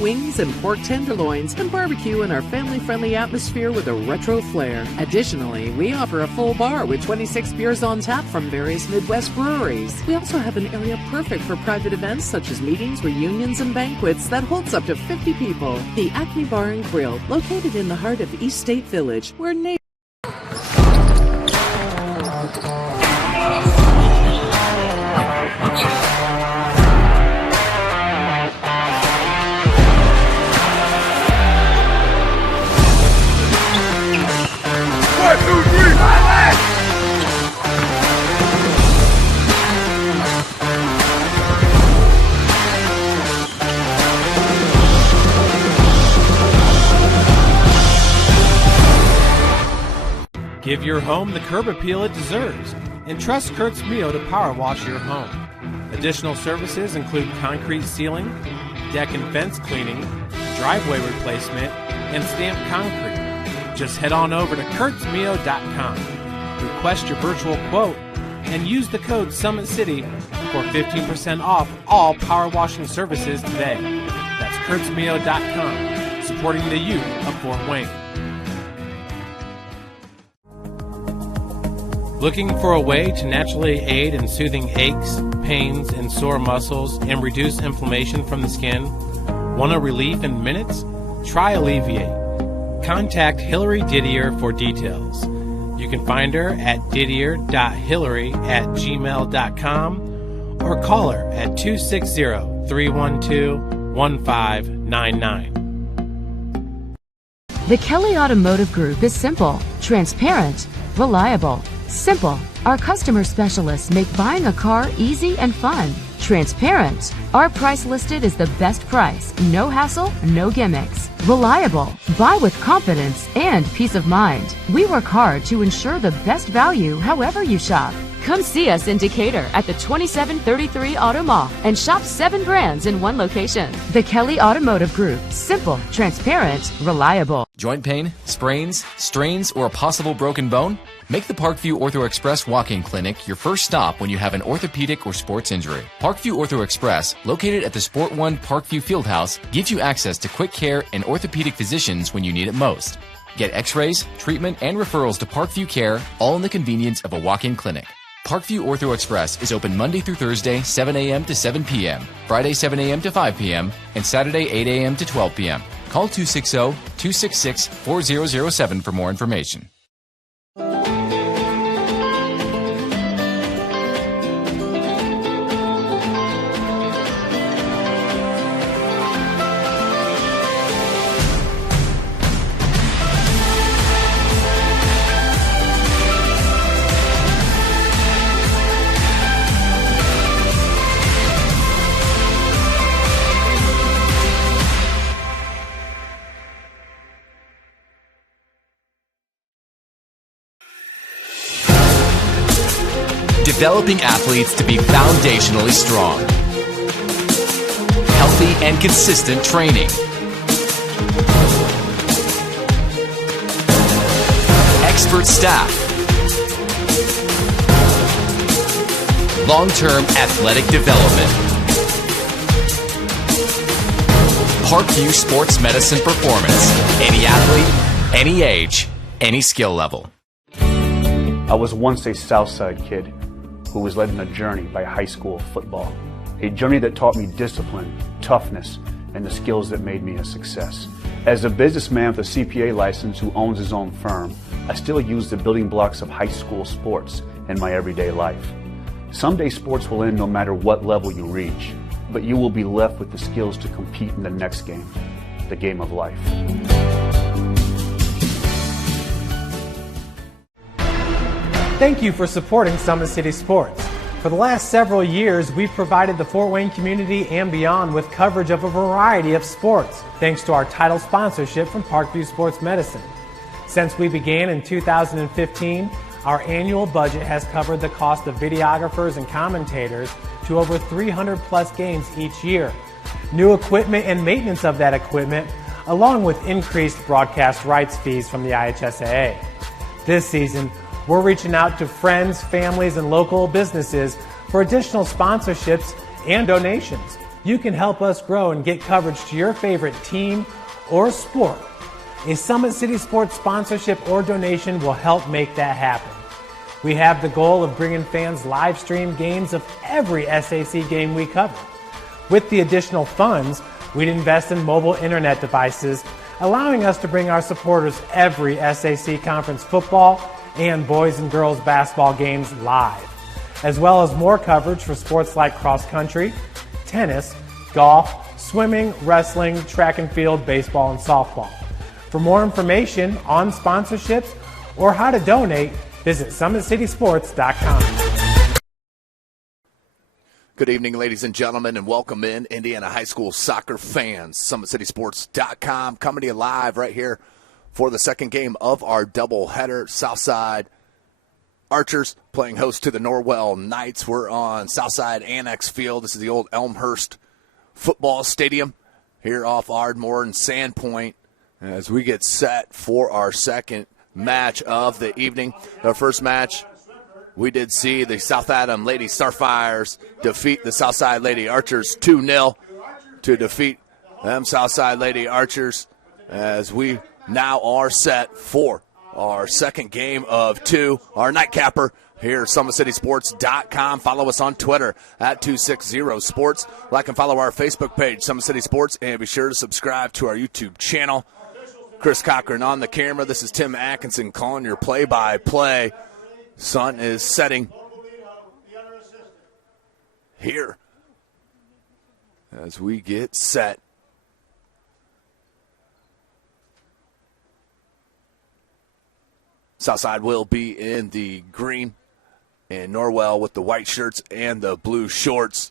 wings, and pork tenderloins, and barbecue in our family-friendly atmosphere with a retro flair. Additionally, we offer a full bar with 26 beers on tap from various Midwest breweries. We also have an area perfect for private events such as meetings, reunions, and banquets that holds up to 50 people. The Acme Bar and Grill, located in the heart of East State Village, where neighbors. Give your home the curb appeal it deserves and trust Kurt's Mio to power wash your home. Additional services include concrete sealing, deck and fence cleaning, driveway replacement, and stamped concrete. Just head on over to kurtzmio.com. Request your virtual quote and use the code SummitCity for 15% off all power washing services today. That's kurtzmio.com, supporting the youth of Fort Wayne. Looking for a way to naturally aid in soothing aches, pains, and sore muscles and reduce inflammation from the skin? Want a relief in minutes? Try Alleviate. Contact Hillary Didier for details. You can find her at didier.hillary@gmail.com or call her at 260-312-1599. The Kelly Automotive Group is simple, transparent, reliable. Simple. Our customer specialists make buying a car easy and fun. Transparent. Our price listed is the best price. No hassle, no gimmicks. Reliable. Buy with confidence and peace of mind. We work hard to ensure the best value however you shop. Come see us in Decatur at the 2733 Auto Mall and shop 7 brands in one location. The Kelly Automotive Group. Simple, transparent, reliable. Joint pain, sprains, strains, or a possible broken bone? Make the Parkview Ortho Express walk-in clinic your first stop when you have an orthopedic or sports injury. Parkview Ortho Express, located at the Sport One Parkview Fieldhouse, gives you access to quick care and orthopedic physicians when you need it most. Get x-rays, treatment, and referrals to Parkview Care, all in the convenience of a walk-in clinic. Parkview Ortho Express is open Monday through Thursday, 7 a.m. to 7 p.m., Friday, 7 a.m. to 5 p.m., and Saturday, 8 a.m. to 12 p.m. Call 260-266-4007 for more information. Developing athletes to be foundationally strong. Healthy and consistent training. Expert staff. Long-term athletic development. Parkview Sports Medicine Performance. Any athlete, any age, any skill level. I was once a Southside kid who was led on a journey by high school football. A journey that taught me discipline, toughness, and the skills that made me a success. As a businessman with a CPA license who owns his own firm, I still use the building blocks of high school sports in my everyday life. Someday sports will end no matter what level you reach, but you will be left with the skills to compete in the next game, the game of life. Thank you for supporting Summit City Sports. For the last several years, we've provided the Fort Wayne community and beyond with coverage of a variety of sports, thanks to our title sponsorship from Parkview Sports Medicine. Since we began in 2015, our annual budget has covered the cost of videographers and commentators to over 300 plus games each year. New equipment and maintenance of that equipment, along with increased broadcast rights fees from the IHSAA. This season, we're reaching out to friends, families, and local businesses for additional sponsorships and donations. you can help us grow and get coverage to your favorite team or sport. A Summit City Sports sponsorship or donation will help make that happen. We have the goal of bringing fans live stream games of every SAC game we cover. With the additional funds, we'd invest in mobile internet devices, allowing us to bring our supporters every SAC conference football and boys and girls basketball games live, as well as more coverage for sports like cross country, tennis, golf, swimming, wrestling, track and field, baseball, and softball. For more information on sponsorships or how to donate, visit SummitCitySports.com. Good evening, ladies and gentlemen, and welcome in Indiana high school soccer fans. SummitCitySports.com coming to you live right here for the second game of our doubleheader. Southside Archers playing host to the Norwell Knights. We're on Southside Annex Field. This is the old Elmhurst football stadium here off Ardmore and Sandpoint as we get set for our second match of the evening. Our first match, we did see the South Adam Lady Starfires defeat the Southside Lady Archers 2-0 to defeat them Southside Lady Archers as we now are set for our second game of two, our nightcapper here at SummitCitySports.com. Follow us on Twitter at 260sports. Like and follow our Facebook page, Summit City Sports, and be sure to subscribe to our YouTube channel. Chris Cochran on the camera. This is Tim Atkinson calling your play-by-play. Sun is setting here as we get set. Southside will be in the green, and Norwell with the white shirts and the blue shorts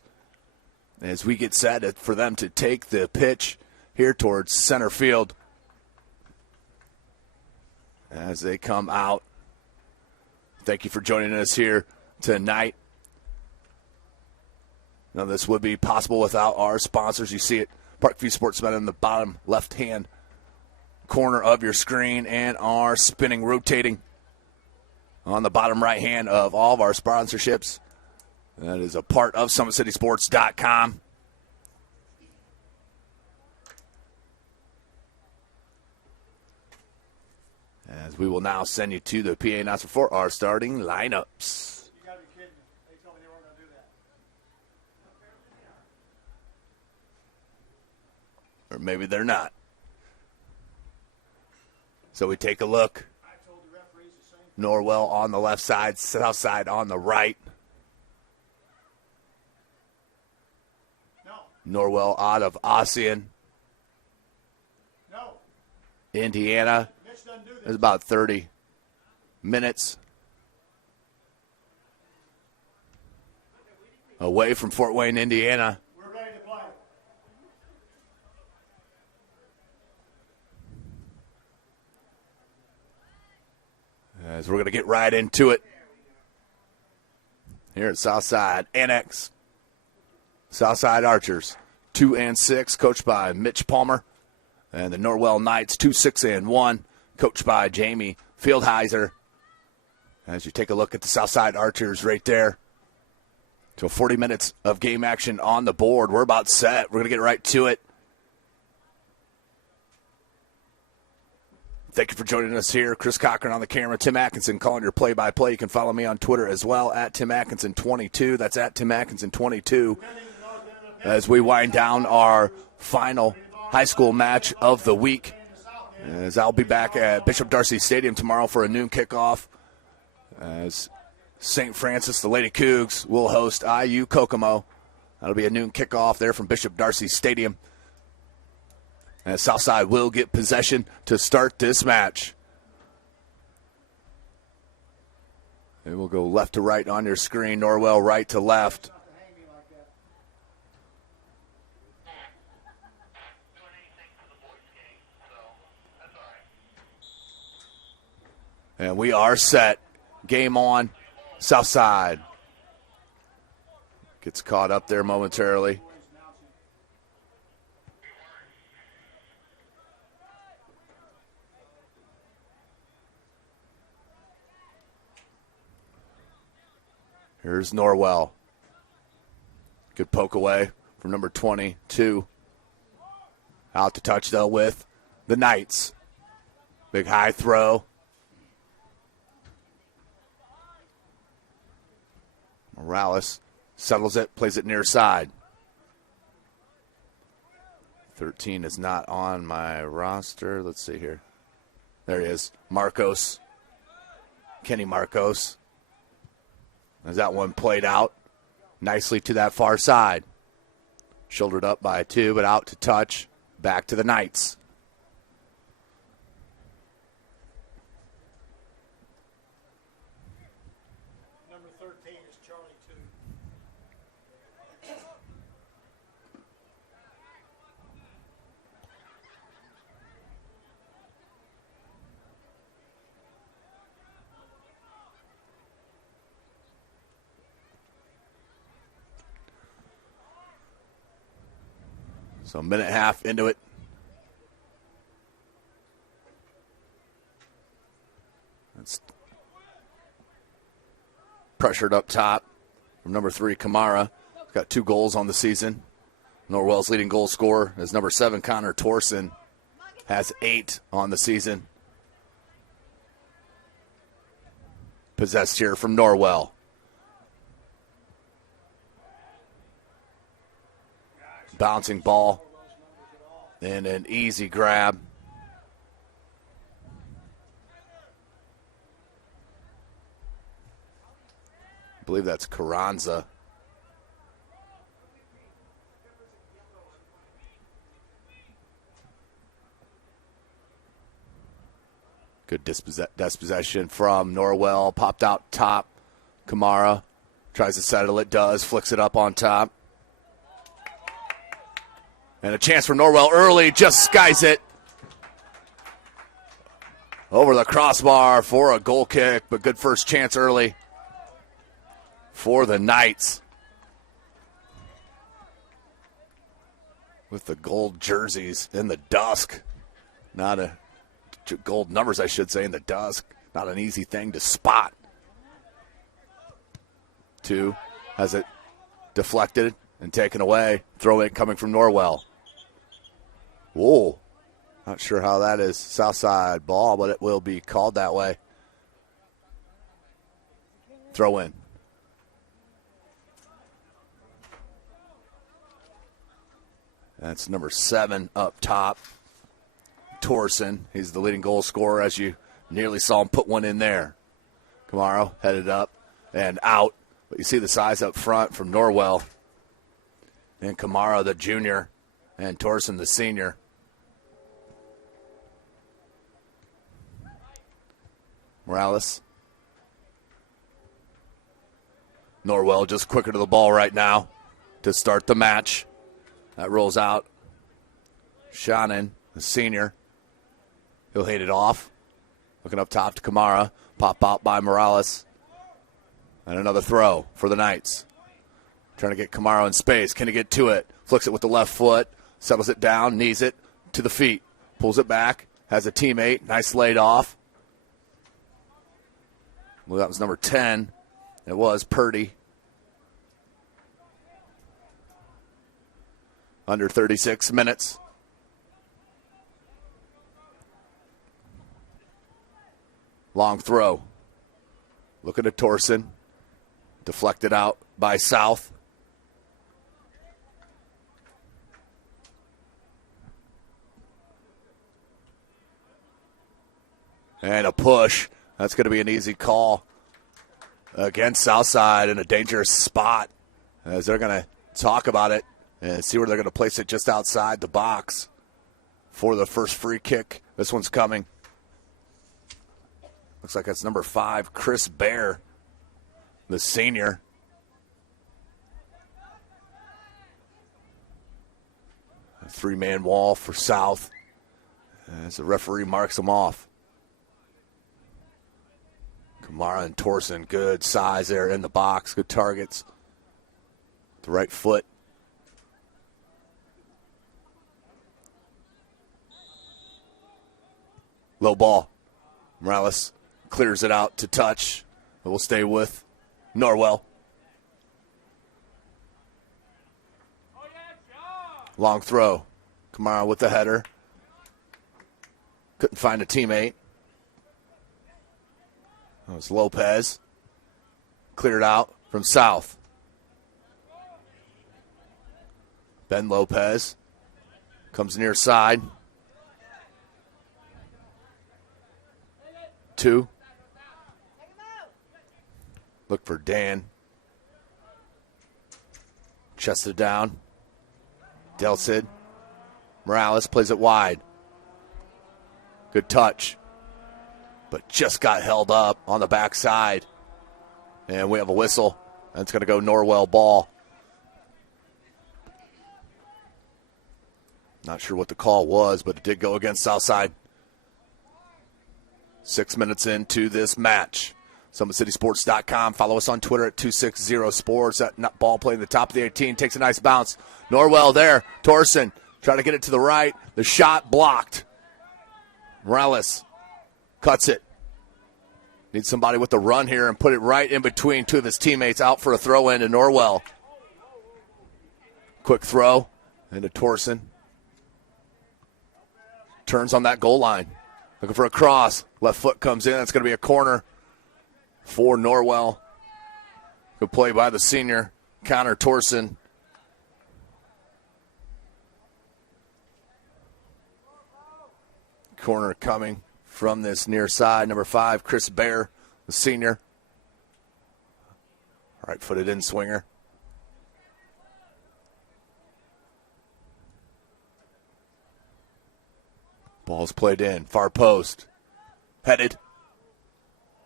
as we get set for them to take the pitch here towards center field as they come out. Thank you for joining us here tonight. Now, this would be possible without our sponsors. You see it, Parkview Sportsman in the bottom left-hand corner of your screen, and our spinning, rotating on the bottom right hand of all of our sponsorships. That is a part of SummitCitySports.com. As we will now send you to the PA announcer for our starting lineups. You gotta be kidding me. They told me they weren't going to do that. Or maybe they're not. So we take a look. Norwell on the left side, Southside on the right. No. Norwell out of Ossian. No. Indiana. Mitch doesn't do It's this. about 30 minutes away from Fort Wayne, Indiana. We're ready to play. As we're going to get right into it here at Southside Annex. Southside Archers, 2-6, coached by Mitch Palmer. And the Norwell Knights, 2-6-1, coached by Jamie Fieldheiser. As you take a look at the Southside Archers right there. So 40 minutes of game action on the board. We're about set. We're going to get right to it. Thank you for joining us here. Chris Cochran on the camera. Tim Atkinson calling your play-by-play. You can follow me on Twitter as well, at Tim Atkinson22. That's at Tim Atkinson22. As we wind down our final high school match of the week. As I'll be back at Bishop Darcy Stadium tomorrow for a noon kickoff. As St. Francis, the Lady Cougs, will host IU Kokomo. That'll be a noon kickoff there from Bishop Darcy Stadium. And Southside will get possession to start this match. It will go left to right on your screen. Norwell right to left. And we are set. Game on. Southside gets caught up there momentarily. Here's Norwell. Good poke away from number 22. Out to touch, though, with the Knights. Big high throw. Morales settles it, plays it near side. 13 is not on my roster. Let's see here. There he is. Marcos. Kenny Marcos. As that one played out nicely to that far side. Shouldered up by 2, but out to touch. Back to the Knights. Number 13 is Charlie 2. So a minute and a half into it. That's pressured up top from number 3, Kamara. He's got 2 goals on the season. Norwell's leading goal scorer is number 7, Connor Torson. Has 8 on the season. Possessed here from Norwell. Bouncing ball and an easy grab. I believe that's Carranza. Good dispossession from Norwell. Popped out top. Kamara tries to settle it, does. Flicks it up on top. And a chance for Norwell early, just skies it. Over the crossbar for a goal kick, but good first chance early for the Knights. With the gold jerseys in the dusk. Not a gold numbers, I should say, in the dusk. Not an easy thing to spot. 2 has it deflected and taken away. Throw in coming from Norwell. Whoa. Not sure how that is. Southside ball, but it will be called that way. Throw in. That's number 7 up top. Torson. He's the leading goal scorer, as you nearly saw him put one in there. Kamara headed up and out. But you see the size up front from Norwell. And Kamara, the junior, and Torson, the senior. Morales. Norwell just quicker to the ball right now to start the match. That rolls out. Shannon, the senior. He'll hit it off. Looking up top to Kamara. Pop out by Morales. And another throw for the Knights. Trying to get Kamara in space. Can he get to it? Flicks it with the left foot. Settles it down. Knees it to the feet. Pulls it back. Has a teammate. Nice laid off. Well, that was number 10. It was Purdy. Under 36 minutes. Long throw. Looking at Torson. Deflected out by South. And a push. That's going to be an easy call against Southside in a dangerous spot, as they're going to talk about it and see where they're going to place it just outside the box for the first free kick. This one's coming. Looks like that's number 5, Chris Bear, the senior. A 3-man wall for South as the referee marks them off. Kamara and Torson, good size there in the box, good targets. The right foot. Low ball. Morales clears it out to touch. It will stay with Norwell. Long throw. Kamara with the header. Couldn't find a teammate. That was Lopez. Cleared out from South. Ben Lopez comes near side. 2. Look for Dan. Chested down. Delcid. Morales plays it wide. Good touch. But just got held up on the backside. And we have a whistle. That's going to go Norwell ball. Not sure what the call was, but it did go against Southside. 6 minutes into this match. SummitCitySports.com. Follow us on Twitter at 260sports. That ball playing the top of the 18. Takes a nice bounce. Norwell there. Torsen trying to get it to the right. The shot blocked. Morales cuts it. Needs somebody with the run here and put it right in between two of his teammates out for a throw in to Norwell. Quick throw into Torsen. Turns on that goal line. Looking for a cross. Left foot comes in. That's going to be a corner for Norwell. Good play by the senior. Counter Torsen. Corner coming from this near side. Number 5, Chris Bear, the senior. Right-footed in-swinger. Ball's played in. Far post. Headed.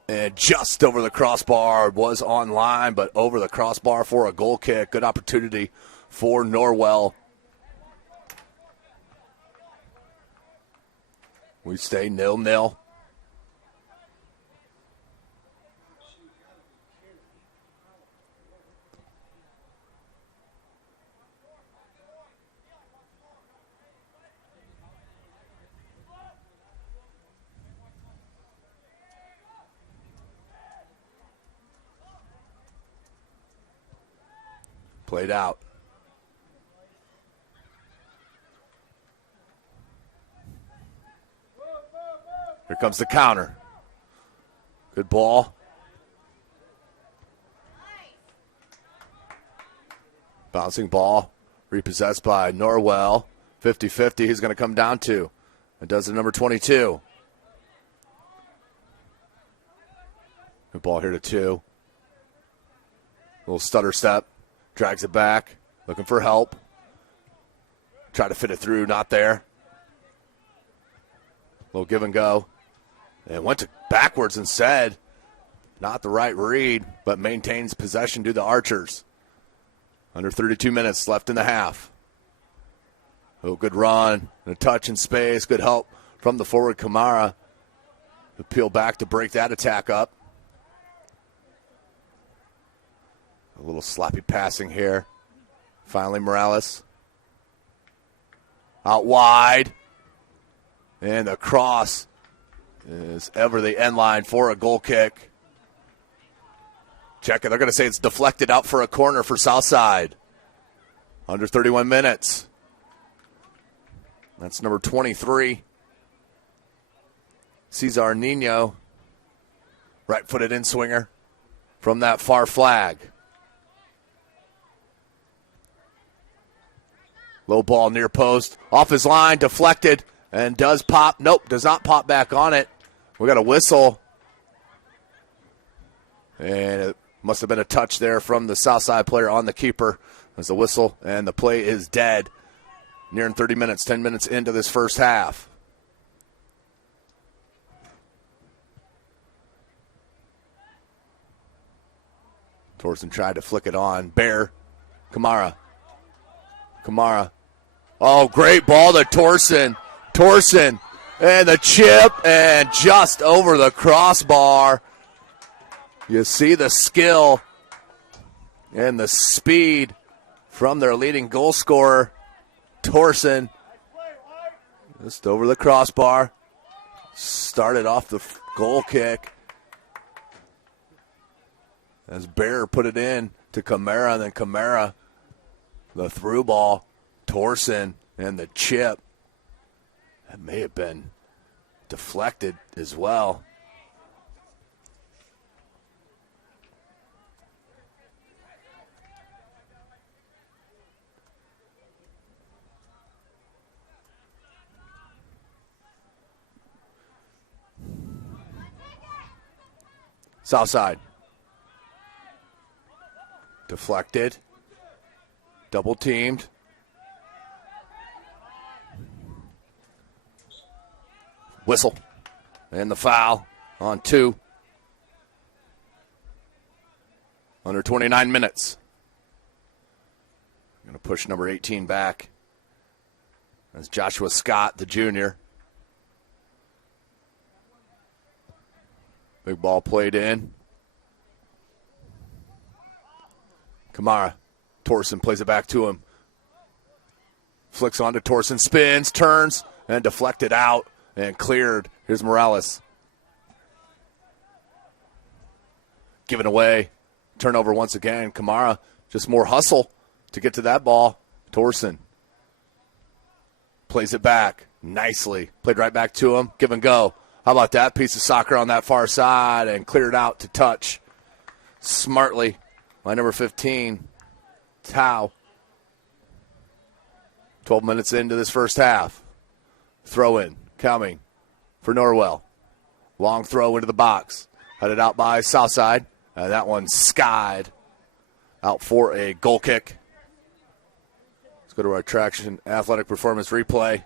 And just over the crossbar. Was on line, but over the crossbar for a goal kick. Good opportunity for Norwell. We stay 0-0. Played out. Here comes the counter. Good ball. Bouncing ball. Repossessed by Norwell. 50-50 he's going to come down to. And does it number 22. Good ball here to 2. Little stutter step. Drags it back. Looking for help. Try to fit it through. Not there. Little give and go. And went to backwards instead. Not the right read, but maintains possession to the Archers. Under 32 minutes left in the half. Oh, good run. And a touch in space. Good help from the forward Kamara. Peel back to break that attack up. A little sloppy passing here. Finally, Morales. Out wide. And the cross is ever the end line for a goal kick. Check it. They're going to say it's deflected out for a corner for Southside. Under 31 minutes. That's number 23. Cesar Nino. Right-footed in-swinger from that far flag. Low ball near post. Off his line, deflected, and does pop. Nope, does not pop back on it. We got a whistle. And it must have been a touch there from the Southside player on the keeper. There's the whistle, and the play is dead. Nearing 30 minutes, 10 minutes into this first half. Torsen tried to flick it on. Bear. Kamara. Oh, great ball to Torsen. And the chip, and just over the crossbar. You see the skill and the speed from their leading goal scorer, Torsen. Just over the crossbar. Started off the goal kick. As Bear put it in to Kamara, and then Kamara, the through ball. Torsen and the chip. That may have been deflected as well. Southside. Deflected. Double teamed. Whistle. And the foul on 2. Under 29 minutes. Going to push number 18 back. That's Joshua Scott, the junior. Big ball played in. Kamara. Torsen plays it back to him. Flicks onto Torsen, spins, turns, and deflected out and cleared. Here's Morales. Given away. Turnover once again. Kamara, just more hustle to get to that ball. Torsen plays it back nicely. Played right back to him. Give and go. How about that piece of soccer on that far side and cleared out to touch smartly by number 15, Tao. 12 minutes into this first half. Throw in coming for Norwell. Long throw into the box. Headed out by Southside. That one skied out for a goal kick. Let's go to our Traction Athletic Performance replay.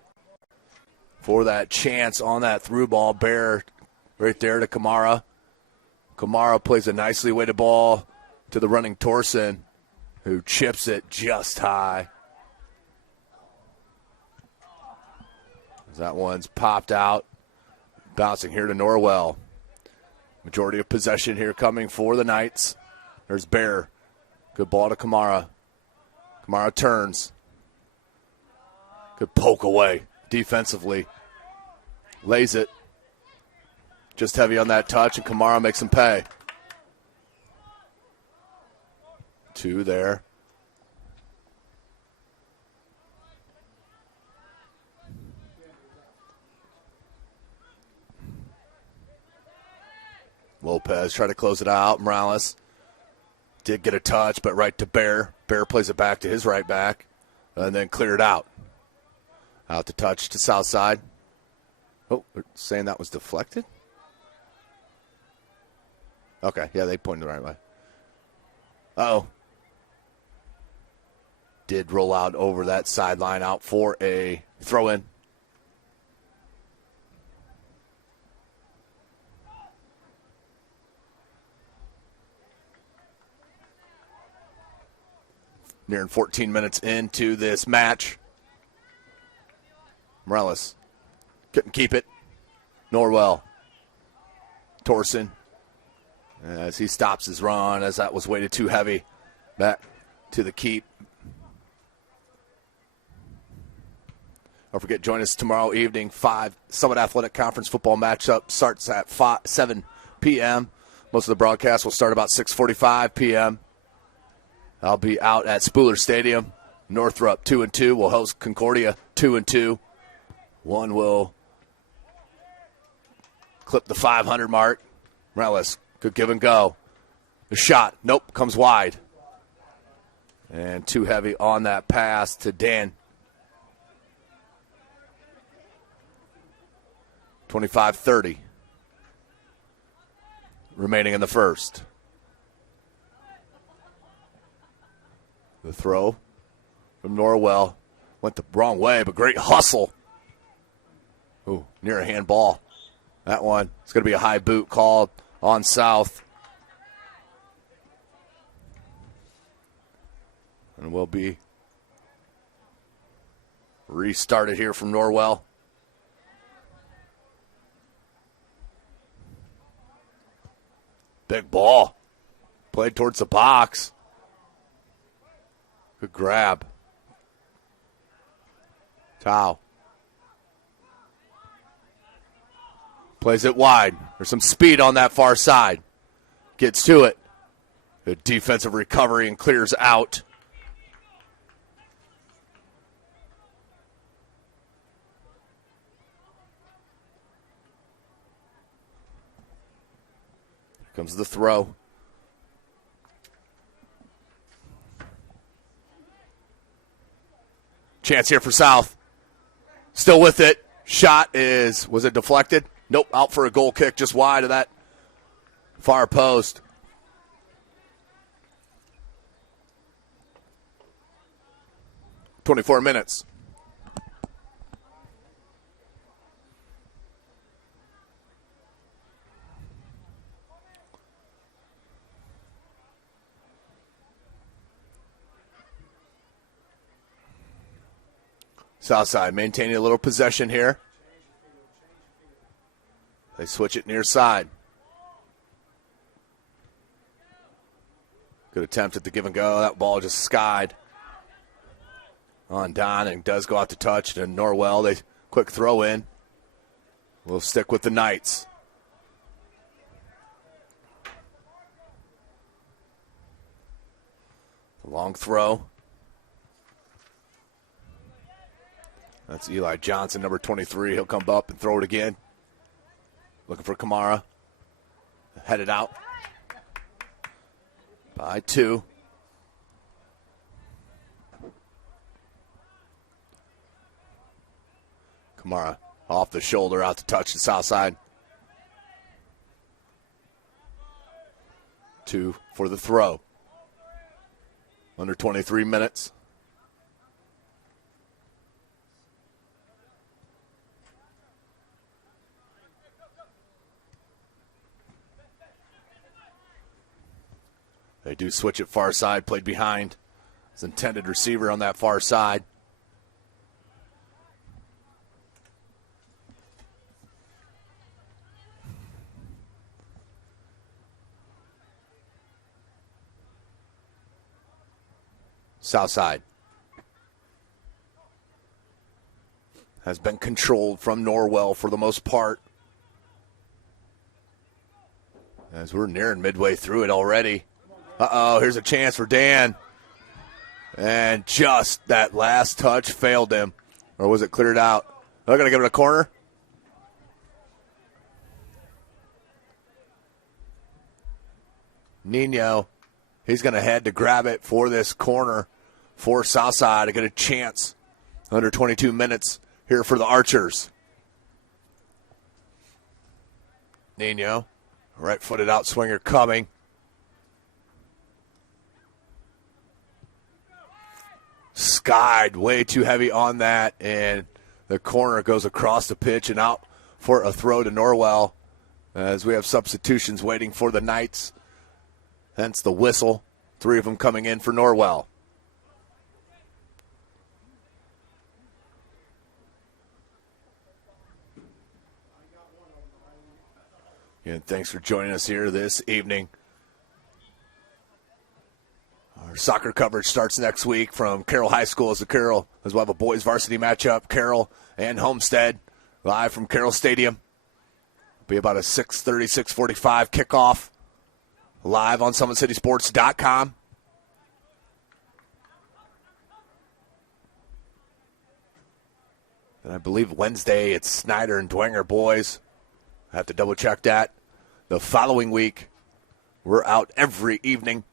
For that chance on that through ball, Bear right there to Kamara. Kamara plays a nicely weighted ball to the running Torsen, who chips it just high. That one's popped out, bouncing here to Norwell. Majority of possession here coming for the Knights. There's Bear. Good ball to Kamara. Kamara turns. Good poke away defensively. Lays it. Just heavy on that touch, and Kamara makes him pay. 2 there. Lopez tried to close it out. Morales did get a touch, but right to Bear. Bear plays it back to his right back, and then cleared out. Out to touch to Southside. Oh, they're saying that was deflected? Okay, yeah, they pointed the right way. Uh-oh. Did roll out over that sideline out for a throw-in. Nearing 14 minutes into this match. Morales couldn't keep it. Norwell. Torsen. As he stops his run, as that was weighted too heavy. Back to the keep. Don't forget, join us tomorrow evening. 5 Summit Athletic Conference football matchup starts at 7 p.m. Most of the broadcast will start about 6:45 p.m. I'll be out at Spooler Stadium. Northrop 2-2 will host Concordia 2-2. One will clip the 500 mark. Morales, good give and go. The shot, nope, comes wide. And too heavy on that pass to Dan. 25-30. Remaining in the first. The throw from Norwell went the wrong way, but great hustle. Ooh, near a handball. That one, it's going to be a high boot called on South. And will be restarted here from Norwell. Big ball. Played towards the box. Good grab. Tao. Plays it wide. There's some speed on that far side. Gets to it. Good defensive recovery and clears out. Comes the throw. Chance here for South. Still with it. Shot was it deflected? Nope, out for a goal kick just wide of that far post. "24 minutes. Southside maintaining a little possession here. They switch it near side. Good attempt at the give and go. That ball just skied on Don and does go out to touch. And Norwell, they quick throw in. We'll stick with the Knights. Long throw. That's Eli Johnson, number 23. He'll come up and throw it again. Looking for Kamara. Headed out. By 2. Kamara off the shoulder, out to touch the south side. 2 for the throw. Under 23 minutes. They do switch it far side, played behind his intended receiver on that far side. South side has been controlled from Norwell for the most part. As we're nearing midway through it already. Uh-oh, here's a chance for Dan. And just that last touch failed him. Or was it cleared out? They're going to give it a corner. Nino, he's going to head to grab it for this corner for Southside to get a chance. Under 22 minutes here for the Archers. Nino, right-footed out swinger coming. Skied way too heavy on that, and the corner goes across the pitch and out for a throw to Norwell as we have substitutions waiting for the Knights. Hence the whistle. 3 of them coming in for Norwell. And thanks for joining us here this evening. Our soccer coverage starts next week from Carroll High School as we'll have a boys varsity matchup, Carroll and Homestead, live from Carroll Stadium. It'll be about a 6:30, 6:45 kickoff, live on SummitCitySports.com. And I believe Wednesday it's Snyder and Dwenger boys. I have to double check that. The following week, we're out every evening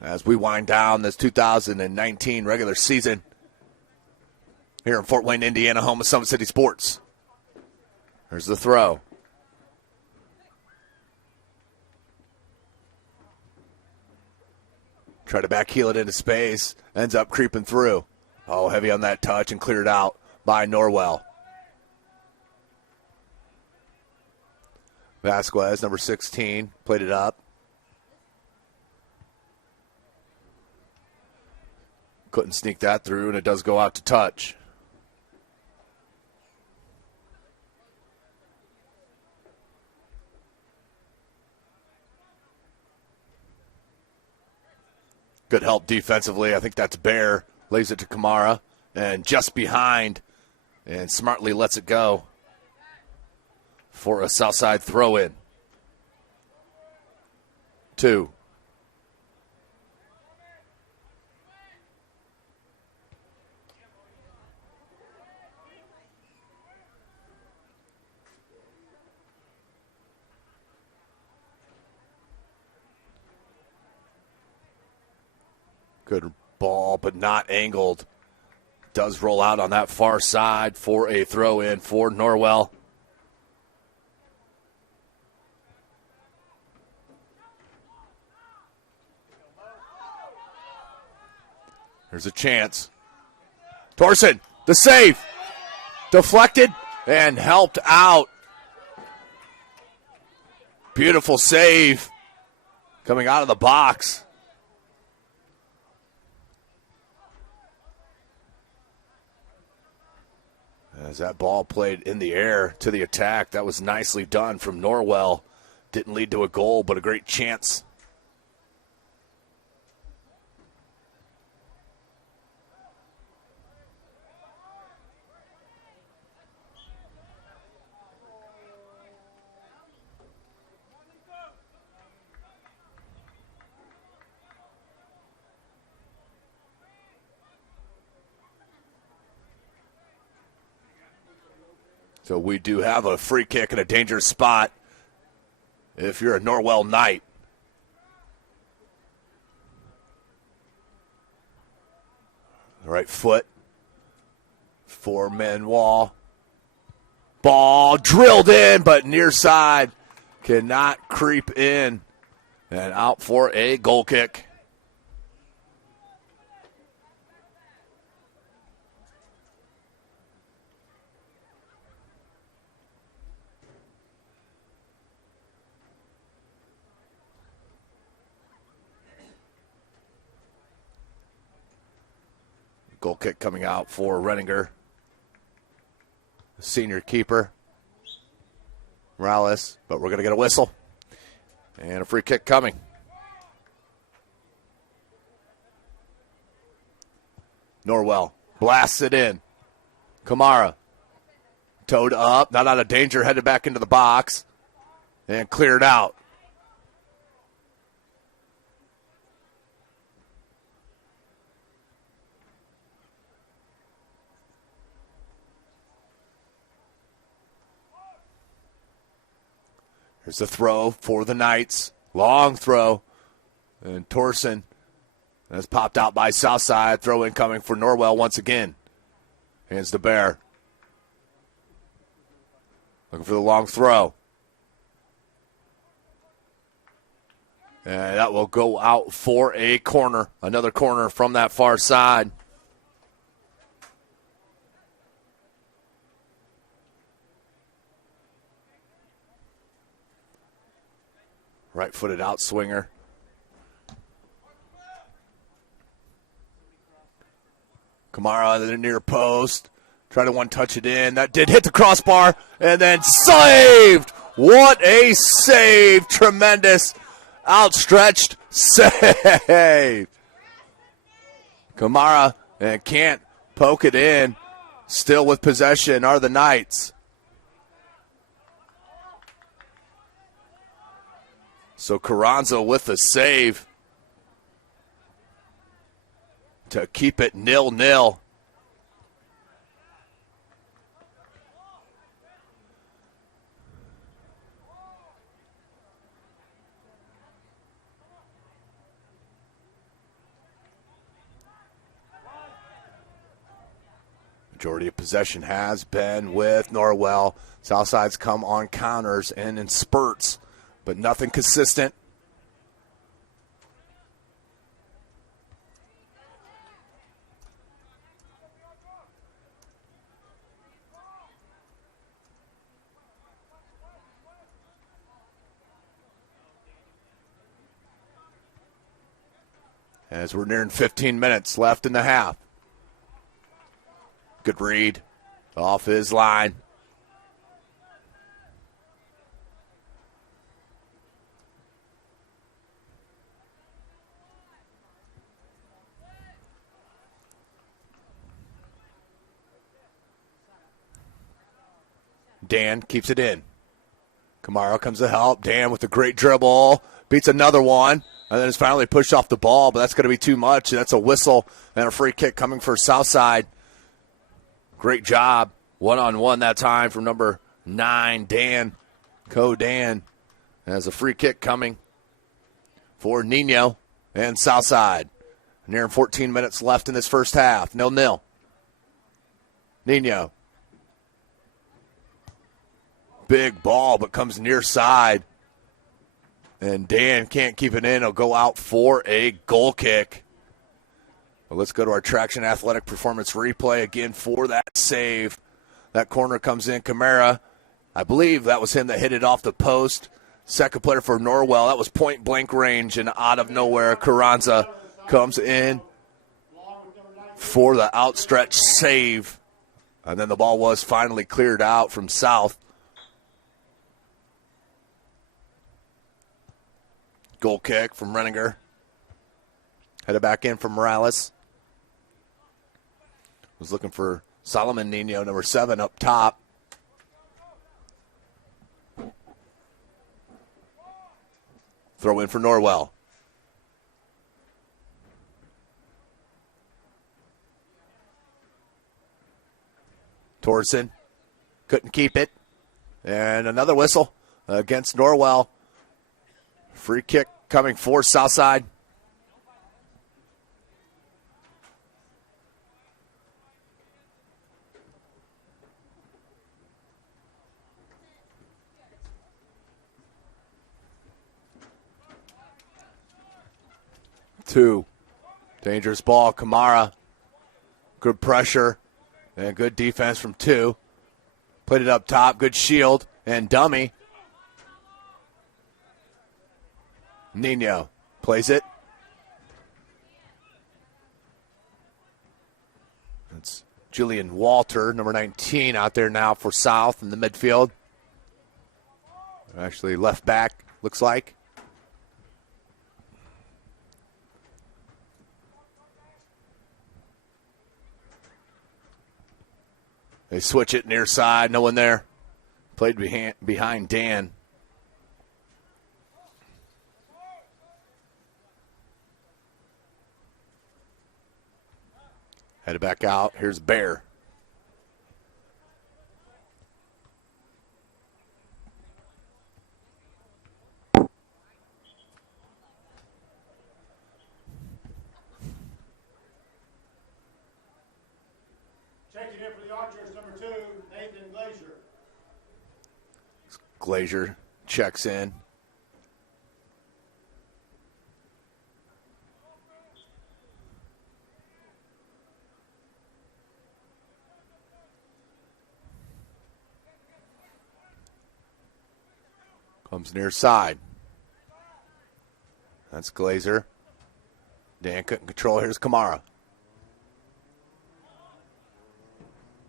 as we wind down this 2019 regular season here in Fort Wayne, Indiana, home of Summit City Sports. There's the throw. Try to backheel it into space. Ends up creeping through. Oh, heavy on that touch and cleared out by Norwell. Vasquez, number 16, played it up. Couldn't sneak that through, and it does go out to touch. Good help defensively. I think that's Bear. Lays it to Kamara, and just behind, and smartly lets it go for a Southside throw-in. 2. Good ball, but not angled. Does roll out on that far side for a throw in for Norwell. There's a chance. Torsen, the save. Deflected and helped out. Beautiful save coming out of the box. As that ball played in the air to the attack, that was nicely done from Norwell. Didn't lead to a goal, but a great chance. So we do have a free kick in a dangerous spot if you're a Norwell Knight. Right foot. 4-man wall. Ball drilled in, but near side cannot creep in. And out for a goal kick. Goal kick coming out for Renninger. The senior keeper. Morales, but we're going to get a whistle. And a free kick coming. Norwell blasts it in. Kamara. Towed up, not out of danger, headed back into the box. And cleared out. Here's the throw for the Knights. Long throw. And Torsen has popped out by Southside. Throw in coming for Norwell once again. Hands to Bear. Looking for the long throw. And that will go out for a corner. Another corner from that far side. Right-footed outswinger. Kamara in the near post. Try to one-touch it in. That did hit the crossbar and then saved. What a save. Tremendous outstretched save. Kamara and can't poke it in. Still with possession are the Knights. So Carranza with the save to keep it 0-0. Majority of possession has been with Norwell. Southside's come on counters and in spurts, but nothing consistent. As we're nearing 15 minutes left in the half. Good read off his line. Dan keeps it in. Kamara comes to help. Dan with a great dribble. Beats another one. And then is finally pushed off the ball, but that's going to be too much. That's a whistle and a free kick coming for Southside. Great job. One-on-one that time from number 9, Dan. Dan. As a free kick coming for Nino and Southside. Nearing 14 minutes left in this first half. 0-0. Nino. Big ball, but comes near side. And Dan can't keep it in. He'll go out for a goal kick. Well, let's go to our Traction Athletic Performance replay again for that save. That corner comes in. Camara, I believe that was him that hit it off the post. Second player for Norwell. That was point blank range, and out of nowhere, Carranza comes in for the outstretched save. And then the ball was finally cleared out from South. Goal kick from Renninger. Headed back in from Morales. Was looking for Solomon Nino, number 7, up top. Throw in for Norwell. Torsen couldn't keep it. And another whistle against Norwell. Free kick coming for Southside. Two. Dangerous ball. Kamara. Good pressure. And good defense from 2. Put it up top. Good shield. And dummy. Nino plays it. That's Julian Walter, number 19, out there now for South in the midfield. Actually left back, looks like. They switch it near side, no one there. Played behind Dan. Headed back out. Here's Bear. Checking in for the Archers, number 2, Nathan Glazier. Glazier checks in. Comes near side. That's Glazer. Dan couldn't control. Here's Kamara.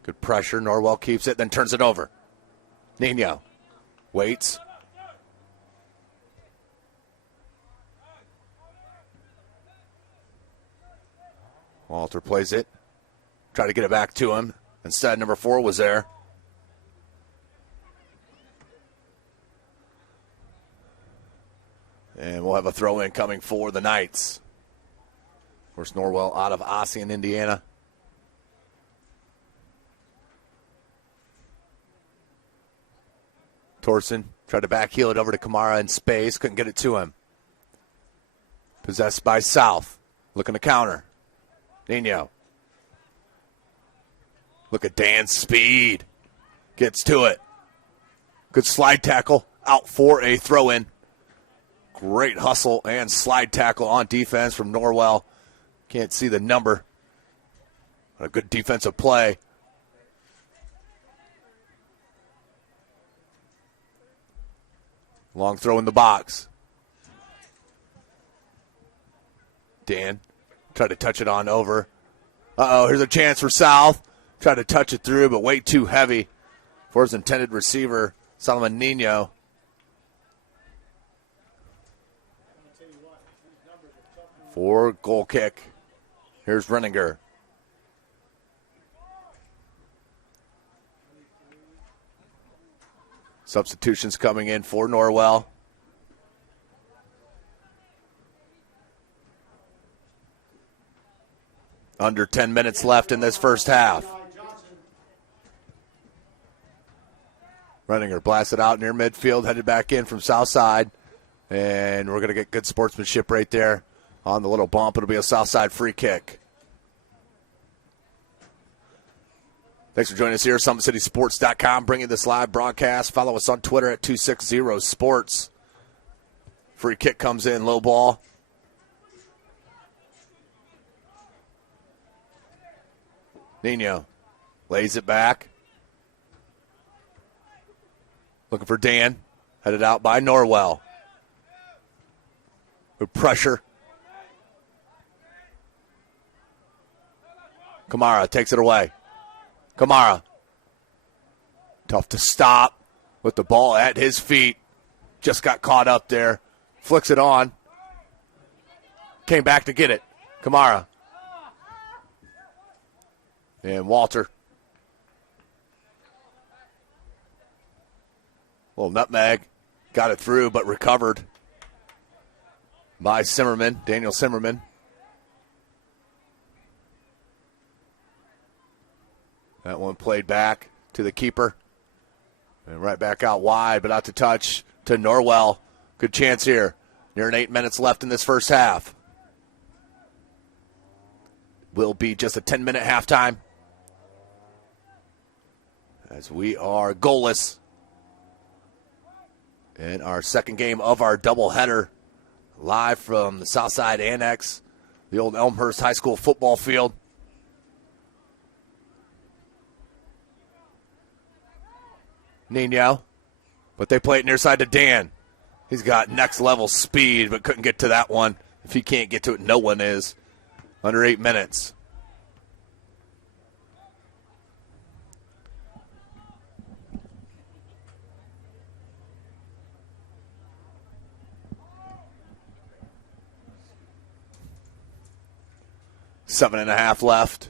Good pressure. Norwell keeps it, then turns it over. Nino waits. Walter plays it. Try to get it back to him. Instead, number 4 was there. And we'll have a throw-in coming for the Knights. Of course, Norwell out of Ossian, Indiana. Torsen tried to backheel it over to Kamara in space. Couldn't get it to him. Possessed by South. Looking to counter. Nino. Look at Dan's speed. Gets to it. Good slide tackle. Out for a throw-in. Great hustle and slide tackle on defense from Norwell. Can't see the number. But a good defensive play. Long throw in the box. Dan tried to touch it on over. Here's a chance for South. Tried to touch it through, but way too heavy for his intended receiver, Solomon Nino. For goal kick. Here's Renninger. Substitutions coming in for Norwell. Under 10 minutes left in this first half. Renninger blasted out near midfield, headed back in from south side. And we're going to get good sportsmanship right there on the little bump. It'll be a Southside free kick. Thanks for joining us here at SummitCitySports.com, bringing this live broadcast. Follow us on Twitter at 260sports. Free kick comes in, low ball. Nino lays it back. Looking for Dan. Headed out by Norwell. With pressure. Kamara takes it away. Kamara. Tough to stop with the ball at his feet. Just got caught up there. Flicks it on. Came back to get it. Kamara. And Walter. Little nutmeg. Got it through, but recovered by Zimmerman, Daniel Zimmerman. That one played back to the keeper. And right back out wide, but out to touch to Norwell. Good chance here. Nearing 8 minutes left in this first half. Will be just a 10-minute halftime. As we are goalless in our second game of our doubleheader, live from the Southside Annex, the old Elmhurst High School football field. Nino, but they play it near side to Dan. He's got next level speed, but couldn't get to that one. If he can't get to it, no one is. Under 8 minutes. Seven and a half left.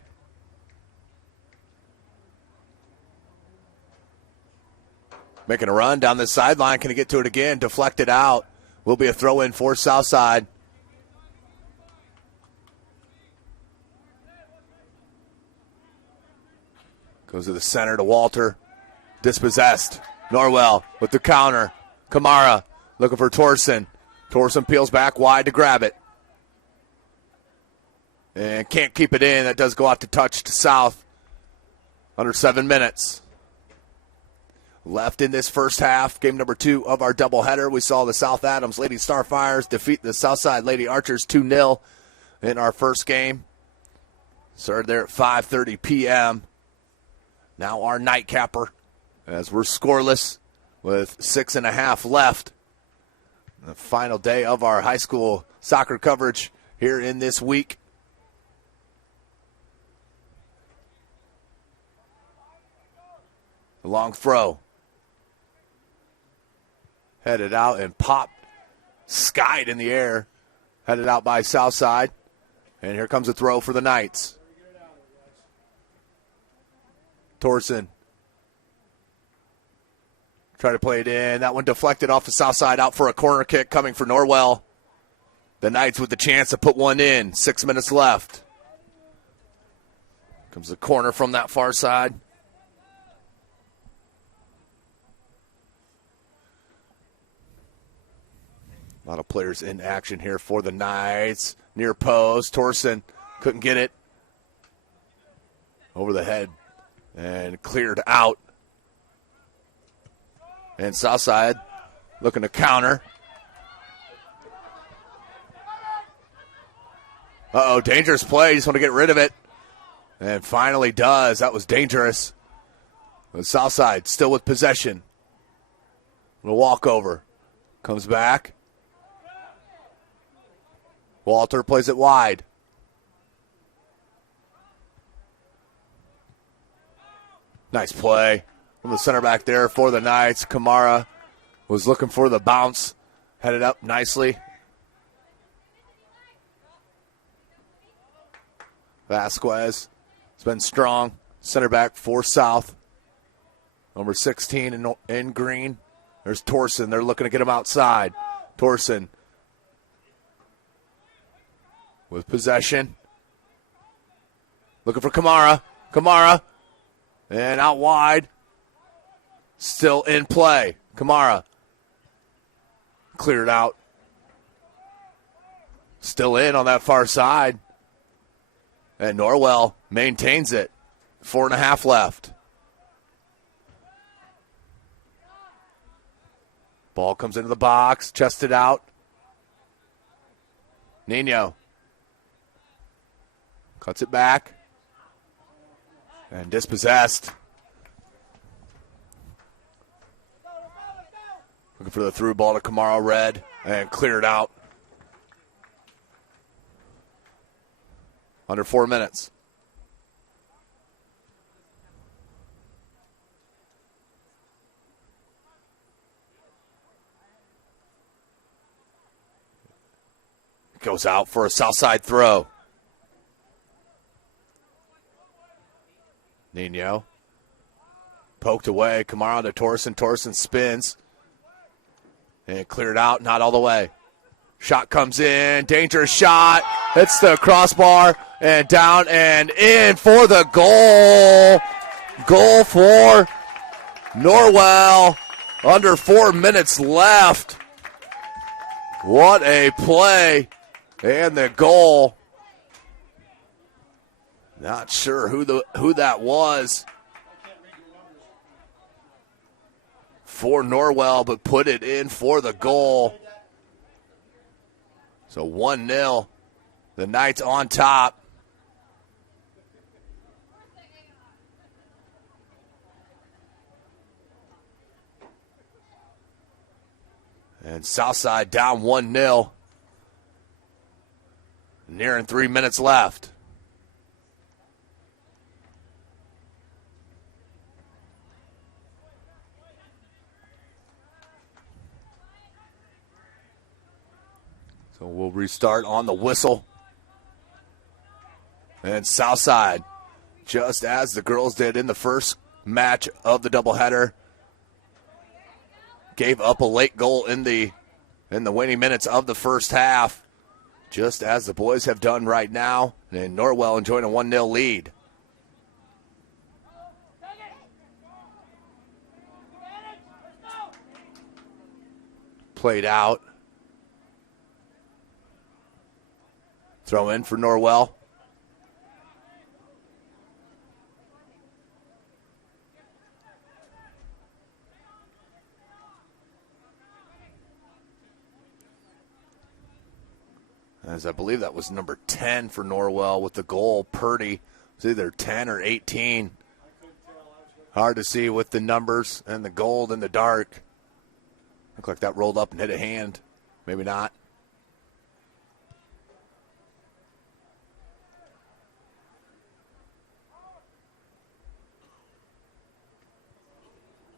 Making a run down the sideline. Can he get to it again? Deflected out. Will be a throw-in for Southside. Goes to the center to Walter. Dispossessed. Norwell with the counter. Kamara looking for Torsen. Torsen peels back wide to grab it. And can't keep it in. That does go out to touch to South. Under 7 minutes left in this first half. Game number 2 of our doubleheader. We saw the South Adams Lady Starfires defeat the Southside Lady Archers 2-0 in our first game. Started there at 5:30 p.m. Now our nightcapper, as we're scoreless with 6.5 left. The final day of our high school soccer coverage here in this week. A long throw. Headed out and popped. Skied in the air. Headed out by Southside. And here comes a throw for the Knights. Torsen. Try to play it in. That one deflected off the south side, out for a corner kick coming for Norwell. The Knights with the chance to put one in. 6 minutes left. Comes the corner from that far side. A lot of players in action here for the Knights. Near post. Torsen couldn't get it. Over the head. And cleared out. And Southside looking to counter. Uh-oh, dangerous play. Just want to get rid of it. And finally does. That was dangerous. But Southside still with possession. A walkover. Comes back. Walter plays it wide. Nice play from the center back there for the Knights. Kamara was looking for the bounce. Headed up nicely. Vasquez has been strong. Center back for South. Number 16 in green. There's Torsen. They're looking to get him outside. Torsen with possession. Looking for Kamara. Kamara. And out wide. Still in play. Kamara. Cleared out. Still in on that far side. And Norwell maintains it. 4.5 left. Ball comes into the box, chested out. Nino cuts it back. And dispossessed. Looking for the through ball to Kamara Red and cleared out. Under 4 minutes. Goes out for a south side throw. Nino. Poked away. Kamara to Torsen. Torsen spins. And cleared out. Not all the way. Shot comes in. Dangerous shot. Hits the crossbar. And down and in for the goal. Goal for Norwell. Under 4 minutes left. What a play. And the goal. Not sure who that was for Norwell, but put it in for the goal. So 1-0. The Knights on top. And Southside down 1-0. Nearing 3 minutes left. So we'll restart on the whistle. And Southside, just as the girls did in the first match of the doubleheader, gave up a late goal in the waning minutes of the first half, just as the boys have done right now. And Norwell enjoying a 1-0 lead. Played out. Throw in for Norwell. As I believe that was number 10 for Norwell with the goal. Purdy. It was either 10 or 18. Hard to see with the numbers and the gold in the dark. Looked like that rolled up and hit a hand. Maybe not.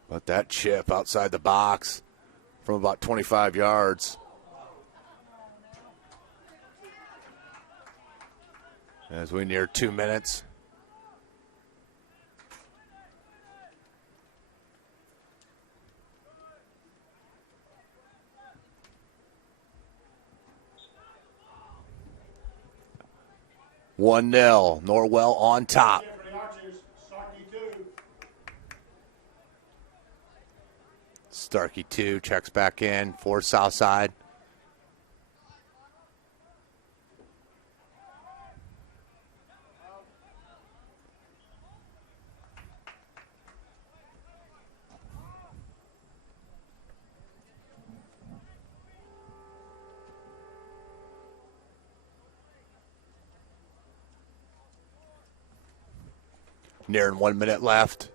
But that chip outside the box from about 25 yards. As we near 2 minutes. One 0 Norwell on top. Starkey 2 checks back in for Southside. Nearing 1 minute left.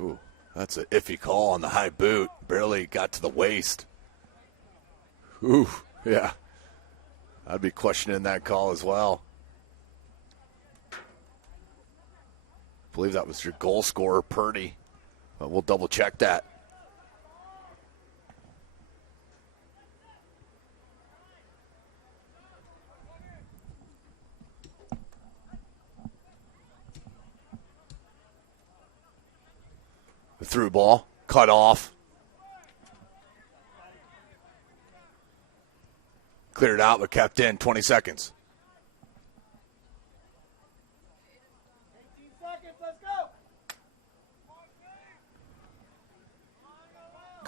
Ooh, that's an iffy call on the high boot. Barely got to the waist. Ooh, yeah. I'd be questioning that call as well. I believe that was your goal scorer, Purdy. But we'll double check that. The through ball, cut off. Cleared out, but kept in. 20 seconds.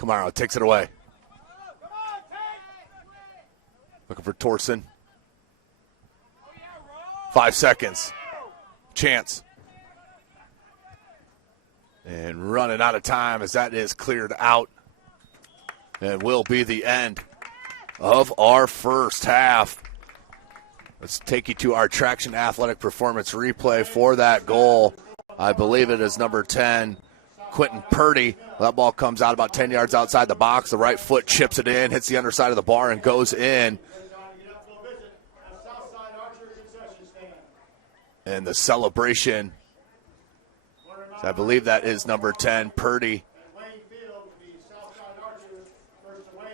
Camaro takes it away. Looking for Torson. 5 seconds. Chance. And running out of time as that is cleared out. And will be the end of our first half. Let's take you to our Traction Athletic Performance replay for that goal. I believe it is number 10, Quentin Purdy. That ball comes out about 10 yards outside the box. The right foot chips it in, hits the underside of the bar, and goes in. And the celebration, I believe that is number 10, Purdy.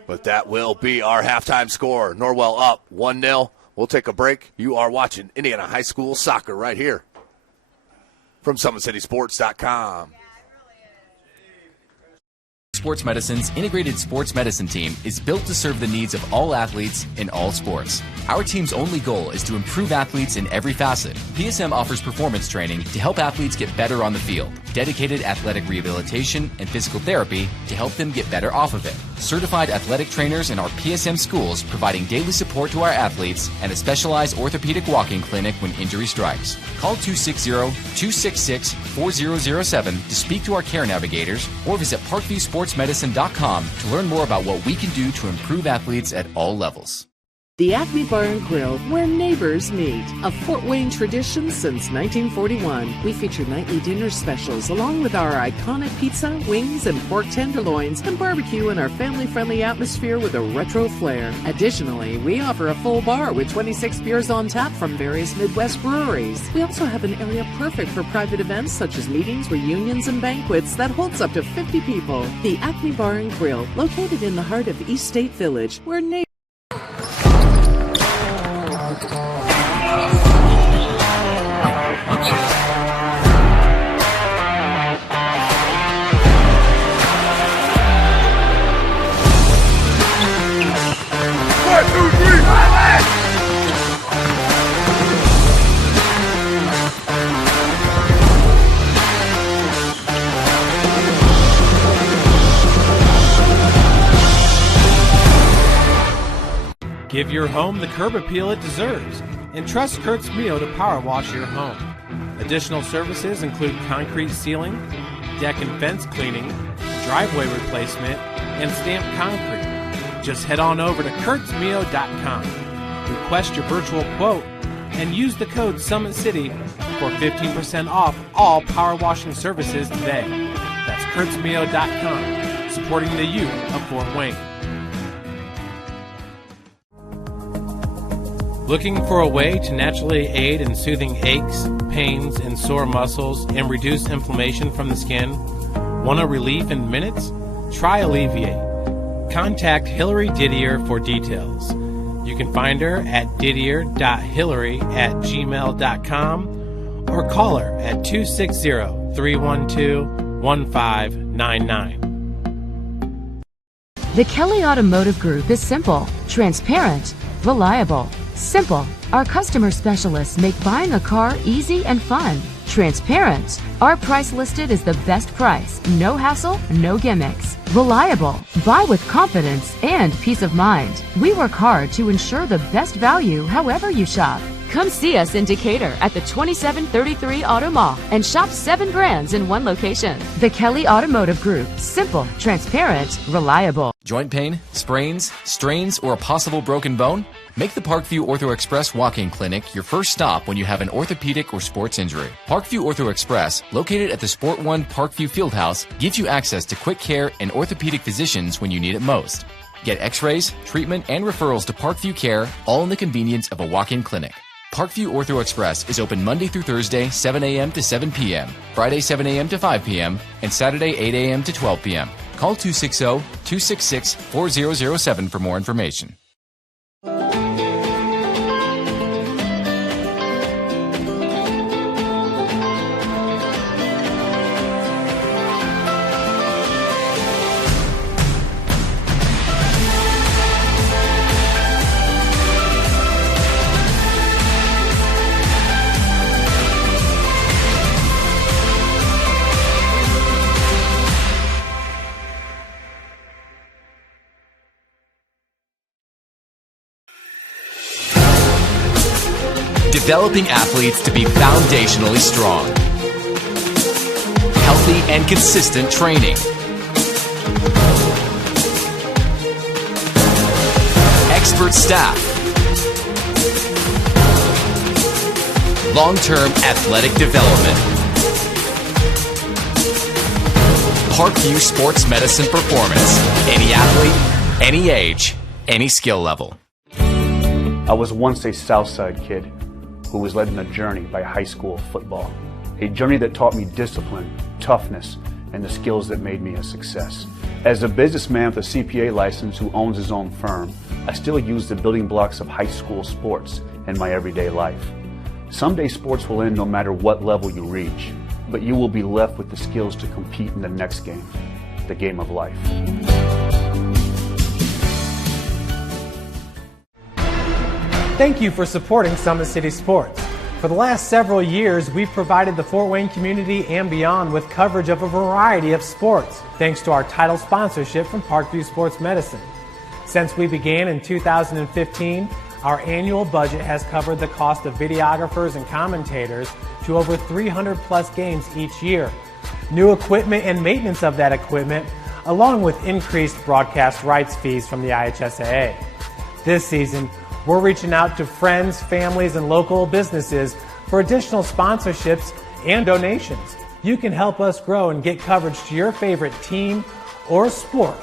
But that will be our halftime score. Norwell up 1-0. We'll take a break. You are watching Indiana High School Soccer right here from SummitCitySports.com. Sports Medicine's integrated sports medicine team is built to serve the needs of all athletes in all sports. Our team's only goal is to improve athletes in every facet. PSM offers performance training to help athletes get better on the field, dedicated athletic rehabilitation and physical therapy to help them get better off of it, certified athletic trainers in our PSM schools providing daily support to our athletes, and a specialized orthopedic walking clinic when injury strikes. Call 260-266-4007 to speak to our care navigators or visit parkviewsportsmedicine.com to learn more about what we can do to improve athletes at all levels. The Acme Bar and Grill, where neighbors meet. A Fort Wayne tradition since 1941. We feature nightly dinner specials along with our iconic pizza, wings, and pork tenderloins, and barbecue in our family-friendly atmosphere with a retro flair. Additionally, we offer a full bar with 26 beers on tap from various Midwest breweries. We also have an area perfect for private events such as meetings, reunions, and banquets that holds up to 50 people. The Acme Bar and Grill, located in the heart of East State Village, where neighbors Give your home the curb appeal it deserves and trust Kurt's Mio to power wash your home. Additional services include concrete sealing, deck and fence cleaning, driveway replacement, and stamped concrete. Just head on over to kurtzmio.com. Request your virtual quote and use the code SummitCity for 15% off all power washing services today. That's kurtzmio.com, supporting the youth of Fort Wayne. Looking for a way to naturally aid in soothing aches, pains, and sore muscles and reduce inflammation from the skin? Want a relief in minutes? Try Alleviate. Contact Hillary Didier for details. You can find her at didier.hillary@gmail.com or call her at 260-312-1599. The Kelly Automotive Group is simple, transparent, reliable. Simple. Our customer specialists make buying a car easy and fun. Transparent. Our price listed is the best price. No hassle, no gimmicks. Reliable. Buy with confidence and peace of mind. We work hard to ensure the best value however you shop. Come see us in Decatur at the 2733 Auto Mall and shop 7 brands in one location. The Kelly Automotive Group. Simple, transparent, reliable. Joint pain, sprains, strains, or a possible broken bone? Make the Parkview Ortho Express walk-in clinic your first stop when you have an orthopedic or sports injury. Parkview Ortho Express, located at the Sport One Parkview Fieldhouse, gives you access to quick care and orthopedic physicians when you need it most. Get x-rays, treatment, and referrals to Parkview Care, all in the convenience of a walk-in clinic. Parkview Ortho Express is open Monday through Thursday, 7 a.m. to 7 p.m., Friday, 7 a.m. to 5 p.m., and Saturday, 8 a.m. to 12 p.m. Call 260-266-4007 for more information. developing athletes to be foundationally strong. Healthy and consistent training. Expert staff. Long-term athletic development. Parkview Sports Medicine Performance. Any athlete, any age, any skill level. I was once a Southside kid who was led on a journey by high school football. A journey that taught me discipline, toughness, and the skills that made me a success. As a businessman with a CPA license who owns his own firm, I still use the building blocks of high school sports in my everyday life. Someday sports will end no matter what level you reach, but you will be left with the skills to compete in the next game, the game of life. Thank you for supporting Summit City Sports. For the last several years, we've provided the Fort Wayne community and beyond with coverage of a variety of sports, thanks to our title sponsorship from Parkview Sports Medicine. Since we began in 2015, our annual budget has covered the cost of videographers and commentators to over 300 plus games each year, new equipment and maintenance of that equipment, along with increased broadcast rights fees from the IHSAA. This season, we're reaching out to friends, families, and local businesses for additional sponsorships and donations. You can help us grow and get coverage to your favorite team or sport.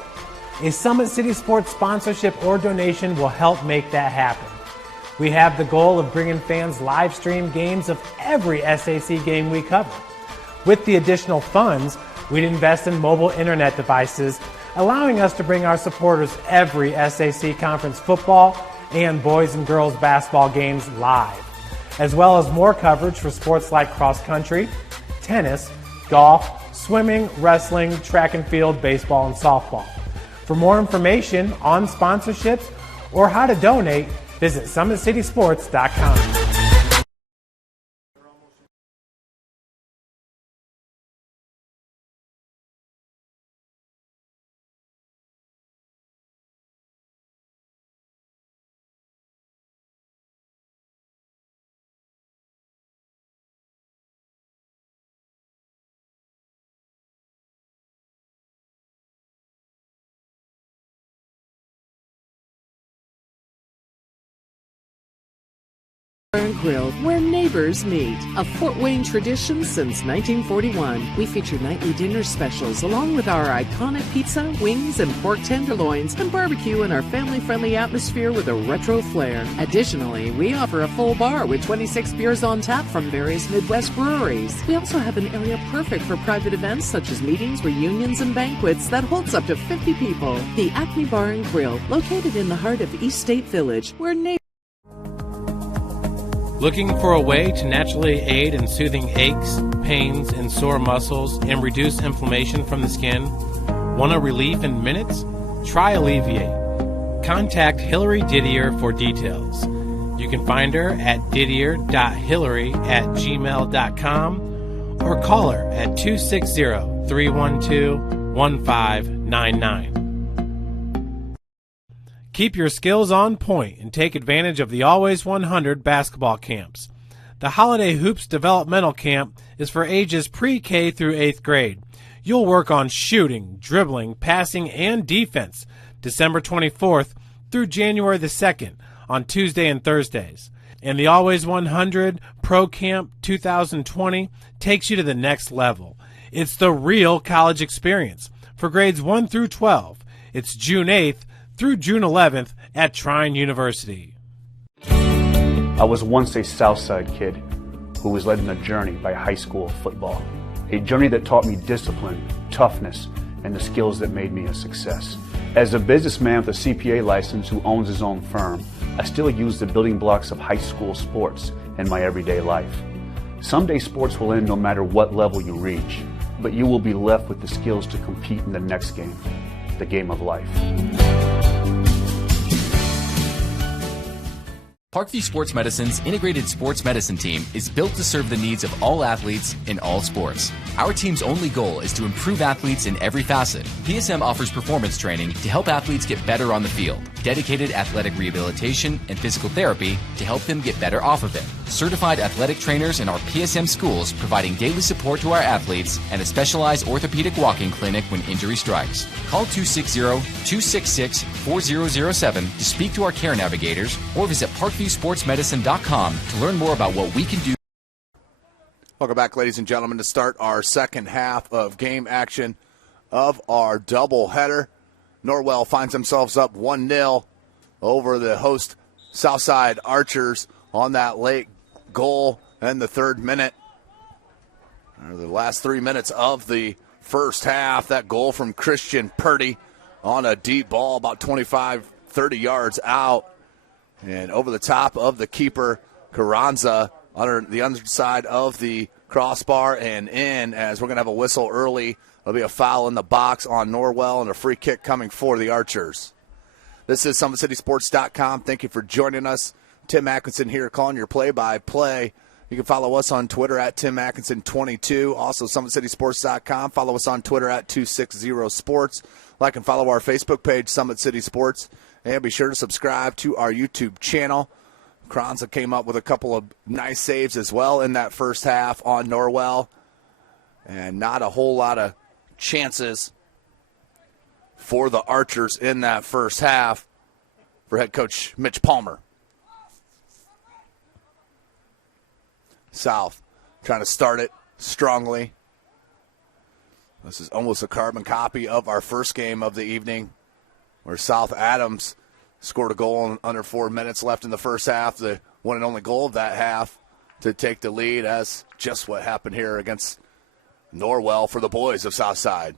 A Summit City Sports sponsorship or donation will help make that happen. We have the goal of bringing fans live stream games of every SAC game we cover. With the additional funds, we'd invest in mobile internet devices, allowing us to bring our supporters every SAC conference football and boys and girls basketball games live, as well as more coverage for sports like cross country, tennis, golf, swimming, wrestling, track and field, baseball, and softball. For more information on sponsorships or how to donate, visit SummitCitySports.com. Grill, where neighbors meet. A Fort Wayne tradition since 1941. We feature nightly dinner specials along with our iconic pizza, wings, and pork tenderloins, and barbecue in our family-friendly atmosphere with a retro flair. Additionally, we offer a full bar with 26 beers on tap from various Midwest breweries. We also have an area perfect for private events such as meetings, reunions, and banquets that holds up to 50 people. The Acme Bar and Grill, located in the heart of East State Village, where neighbors. Looking for a way to naturally aid in soothing aches, pains, and sore muscles and reduce inflammation from the skin? Want a relief in minutes? Try Alleviate. Contact Hillary Didier for details. You can find her at didier.hillary@gmail.com or call her at 260-312-1599. Keep your skills on point and take advantage of the Always 100 basketball camps. The Holiday Hoops Developmental Camp is for ages pre-K through 8th grade. You'll work on shooting, dribbling, passing, and defense December 24th through January the 2nd on Tuesday and Thursdays. And the Always 100 Pro Camp 2020 takes you to the next level. It's the real college experience for grades 1 through 12. It's June 8th through June 11th at Trine University. I was once a Southside kid who was led on a journey by high school football. A journey that taught me discipline, toughness, and the skills that made me a success. As a businessman with a CPA license who owns his own firm, I still use the building blocks of high school sports in my everyday life. Someday sports will end no matter what level you reach, but you will be left with the skills to compete in the next game, the game of life. Parkview Sports Medicine's integrated sports medicine team is built to serve the needs of all athletes in all sports. Our team's only goal is to improve athletes in every facet. PSM offers performance training to help athletes get better on the field. dedicated athletic rehabilitation and physical therapy to help them get better off of it. Certified athletic trainers in our PSM schools providing daily support to our athletes and a specialized orthopedic walking clinic when injury strikes. Call 260-266-4007 to speak to our care navigators or visit parkviewsportsmedicine.com to learn more about what we can do. Welcome back, ladies and gentlemen, to start our second half of game action of our doubleheader. Norwell finds themselves up 1-0 over the host Southside Archers on that late goal in the third minute. Or the last 3 minutes of the first half, that goal from Christian Purdy on a deep ball about 25, 30 yards out. And over the top of the keeper, Carranza, under the underside of the crossbar and in, as we're going to have a whistle early. There'll be a foul in the box on Norwell and a free kick coming for the Archers. This is SummitCitySports.com. Thank you for joining us. Tim Atkinson here calling your play-by-play. You can follow us on Twitter at Tim Atkinson22. Also, SummitCitySports.com. Follow us on Twitter at 260sports. Like and follow our Facebook page, Summit City Sports. And be sure to subscribe to our YouTube channel. Kranza came up with a couple of nice saves as well in that first half on Norwell. And not a whole lot of chances for the Archers in that first half for head coach Mitch Palmer. South trying to start it strongly. This is almost a carbon copy of our first game of the evening, where South Adams scored a goal in under 4 minutes left in the first half, the one and only goal of that half to take the lead, as just what happened here against Norwell for the boys of Southside.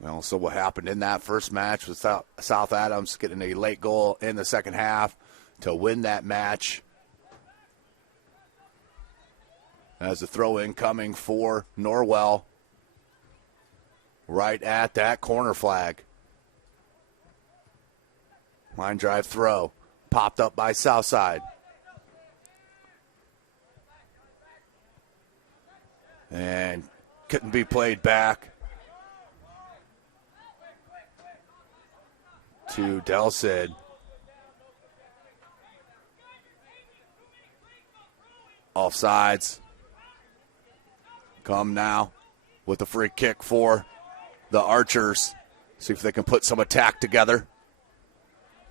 Well, so what happened in that first match with South Adams getting a late goal in the second half to win that match. As the throw-in coming for Norwell right at that corner flag. Line drive throw popped up by Southside. And couldn't be played back to Delcid. Offsides. Come now with the free kick for the Archers. See if they can put some attack together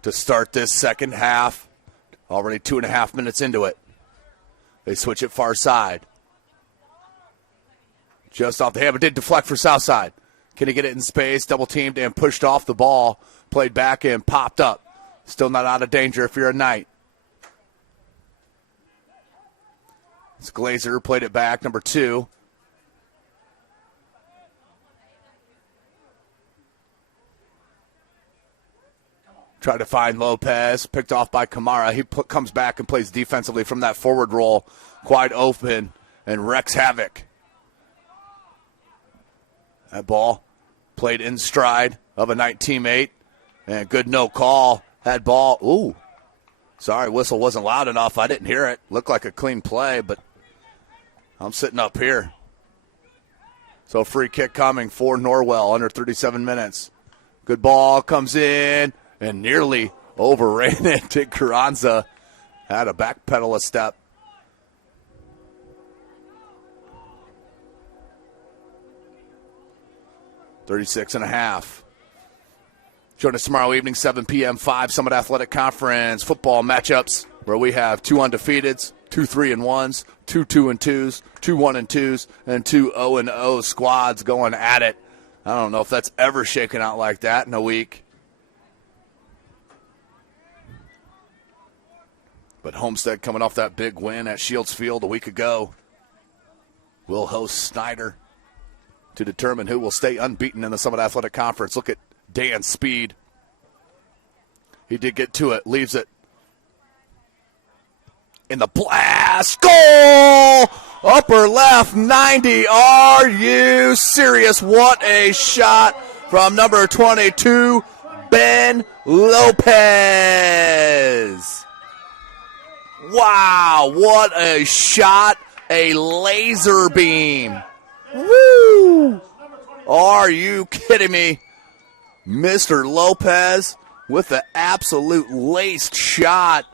to start this second half. Already 2.5 minutes into it. They switch it far side. Just off the hand, but did deflect for Southside. Can he get it in space? Double teamed and pushed off the ball. Played back and popped up. Still not out of danger if you're a Knight. It's Glazer, played it back, number 2. Tried to find Lopez, picked off by Kamara. He comes back and plays defensively from that forward roll, quite open, and wrecks havoc. That ball played in stride of a Knight teammate, and good no call. That ball, ooh, sorry, whistle wasn't loud enough. I didn't hear it. Looked like a clean play, but I'm sitting up here. So free kick coming for Norwell under 37 minutes. Good ball comes in and nearly overran it to Carranza. Had to backpedal a step. .36.5. Join us tomorrow evening, 7 p.m., 5 Summit Athletic Conference football matchups, where we have 2 undefeateds, 2 3-1s, 2 2-2s, 2 1-2s, and 2 0-0 squads going at it. I don't know if that's ever shaken out like that in a week. But Homestead coming off that big win at Shields Field a week ago will host Snyder to determine who will stay unbeaten in the Summit Athletic Conference. Look at Dan's speed. He did get to it, leaves it in the blast. Goal! Upper left, 90. Are you serious? What a shot from number 22, Ben Lopez. Wow, what a shot. A laser beam. Woo! Are you kidding me? Mr. Lopez with the absolute laced shot.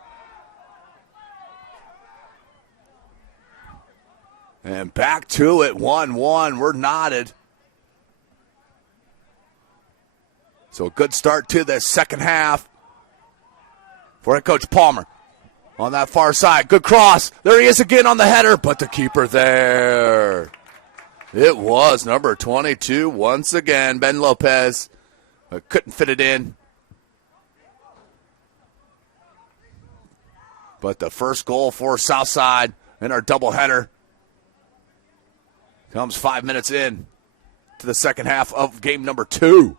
And back to it, 1-1. We're knotted. So a good start to the second half for head coach Palmer. On that far side, good cross. There he is again on the header, but the keeper there. It was number 22 once again, Ben Lopez. But couldn't fit it in. But the first goal for Southside in our doubleheader comes 5 minutes in to the second half of game number 2.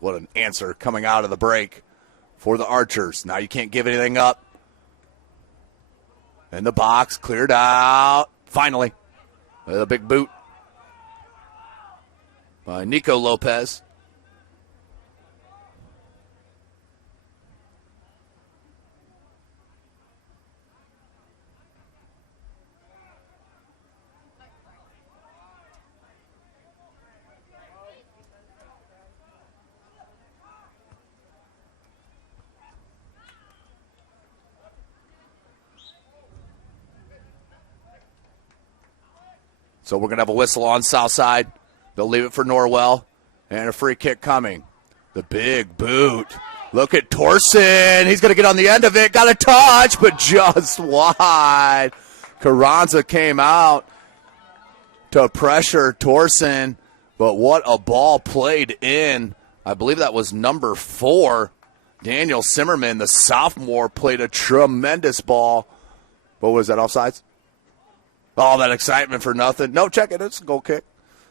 What an answer coming out of the break for the Archers. Now you can't give anything up. And the box cleared out. Finally, a big boot by Nico Lopez. So we're going to have a whistle on Southside. They'll leave it for Norwell. And a free kick coming. The big boot. Look at Torsen. He's going to get on the end of it. Got a touch, but just wide. Carranza came out to pressure Torsen. But what a ball played in. I believe that was number 4. Daniel Zimmerman, the sophomore, played a tremendous ball. What was that, offsides? All that excitement for nothing. No, check it. It's a goal kick.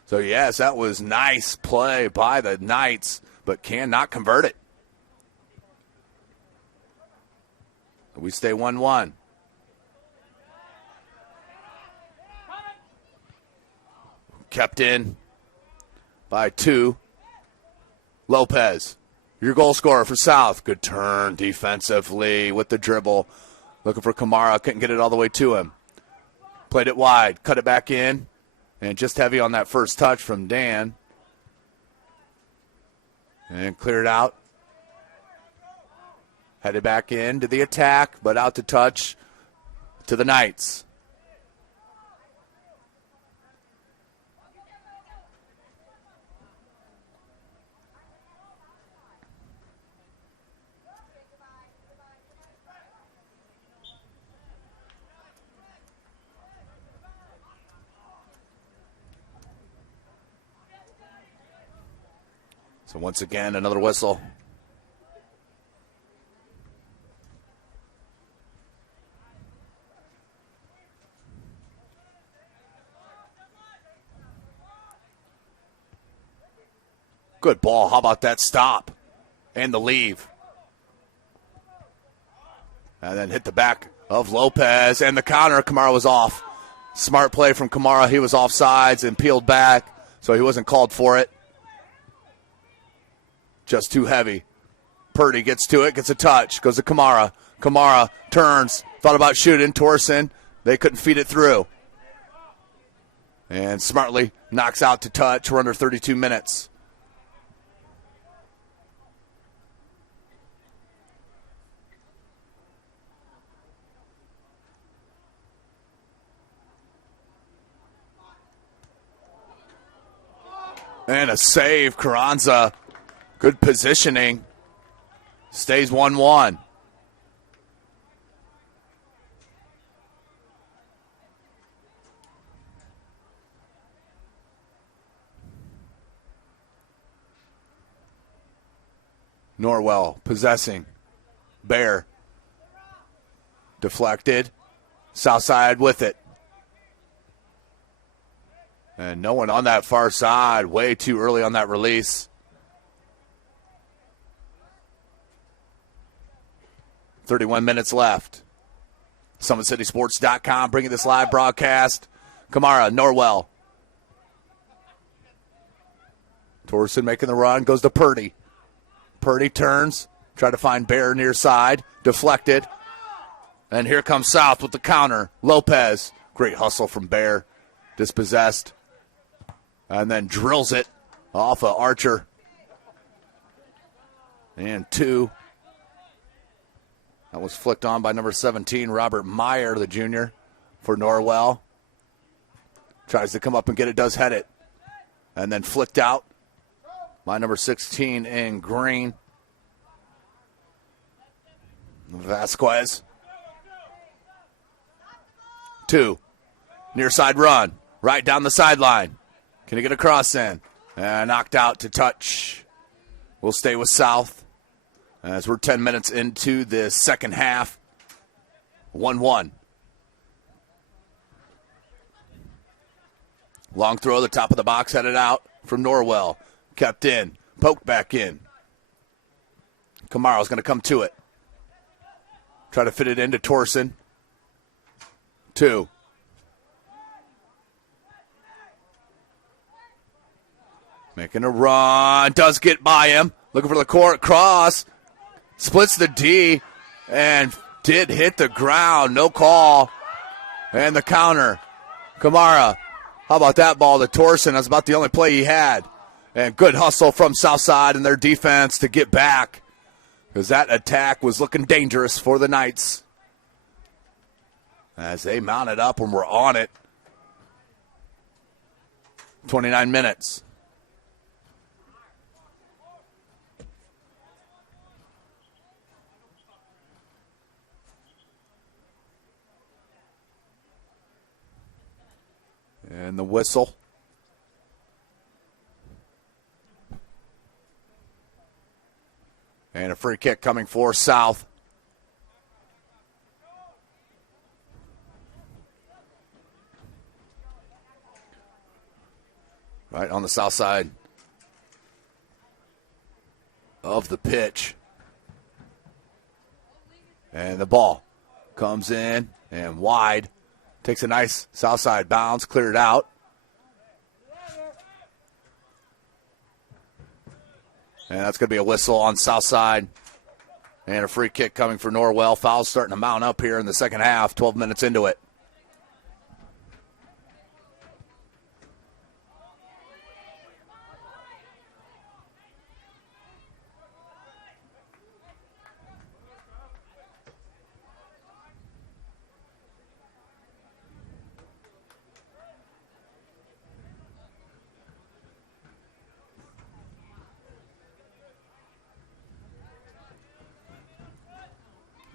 So, yes, that was nice play by the Knights, but cannot convert it. We stay 1-1. Kept in by 2. Lopez, your goal scorer for South. Good turn defensively with the dribble. Looking for Kamara. Couldn't get it all the way to him. Played it wide, cut it back in, and just heavy on that first touch from Dan. And cleared out. Headed back in to the attack, but out to touch to the Knights. So once again, another whistle. Good ball. How about that stop and the leave? And then hit the back of Lopez and the counter. Kamara was off. Smart play from Kamara. He was offsides and peeled back, so he wasn't called for it. Just too heavy. Purdy gets to it, gets a touch, goes to Kamara. Kamara turns, thought about shooting. Torsen, they couldn't feed it through. And smartly knocks out to touch. We're under 32 minutes. And a save, Carranza. Good positioning. Stays 1-1. Norwell possessing. Bear. Deflected. Southside with it. And no one on that far side. Way too early on that release. 31 minutes left. SummitCitySports.com bringing this live broadcast. Kamara, Norwell. Torson making the run, goes to Purdy. Purdy turns, try to find Bear near side, deflected. And here comes South with the counter. Lopez, great hustle from Bear, dispossessed. And then drills it off of Archer. And 2. That was flicked on by number 17, Robert Meyer, the junior, for Norwell. Tries to come up and get it, does head it. And then flicked out by number 16 in green. Vasquez. 2. Near side run. Right down the sideline. Can he get a cross in? And knocked out to touch. We'll stay with South as we're 10 minutes into the second half. 1-1. Long throw, the top of the box, headed out from Norwell. Kept in, poked back in. Kamaro's going to come to it. Try to fit it into Torson. 2. Making a run, does get by him. Looking for the court cross. Splits the D and did hit the ground. No call. And the counter. Kamara. How about that ball to Torson? That's about the only play he had. And good hustle from Southside and their defense to get back, because that attack was looking dangerous for the Knights as they mounted up and were on it. 29 minutes. And the whistle. And a free kick coming for South. Right on the south side of the pitch. And the ball comes in and wide. Takes a nice south side bounce, cleared out. And that's going to be a whistle on south side. And a free kick coming for Norwell. Fouls starting to mount up here in the second half, 12 minutes into it.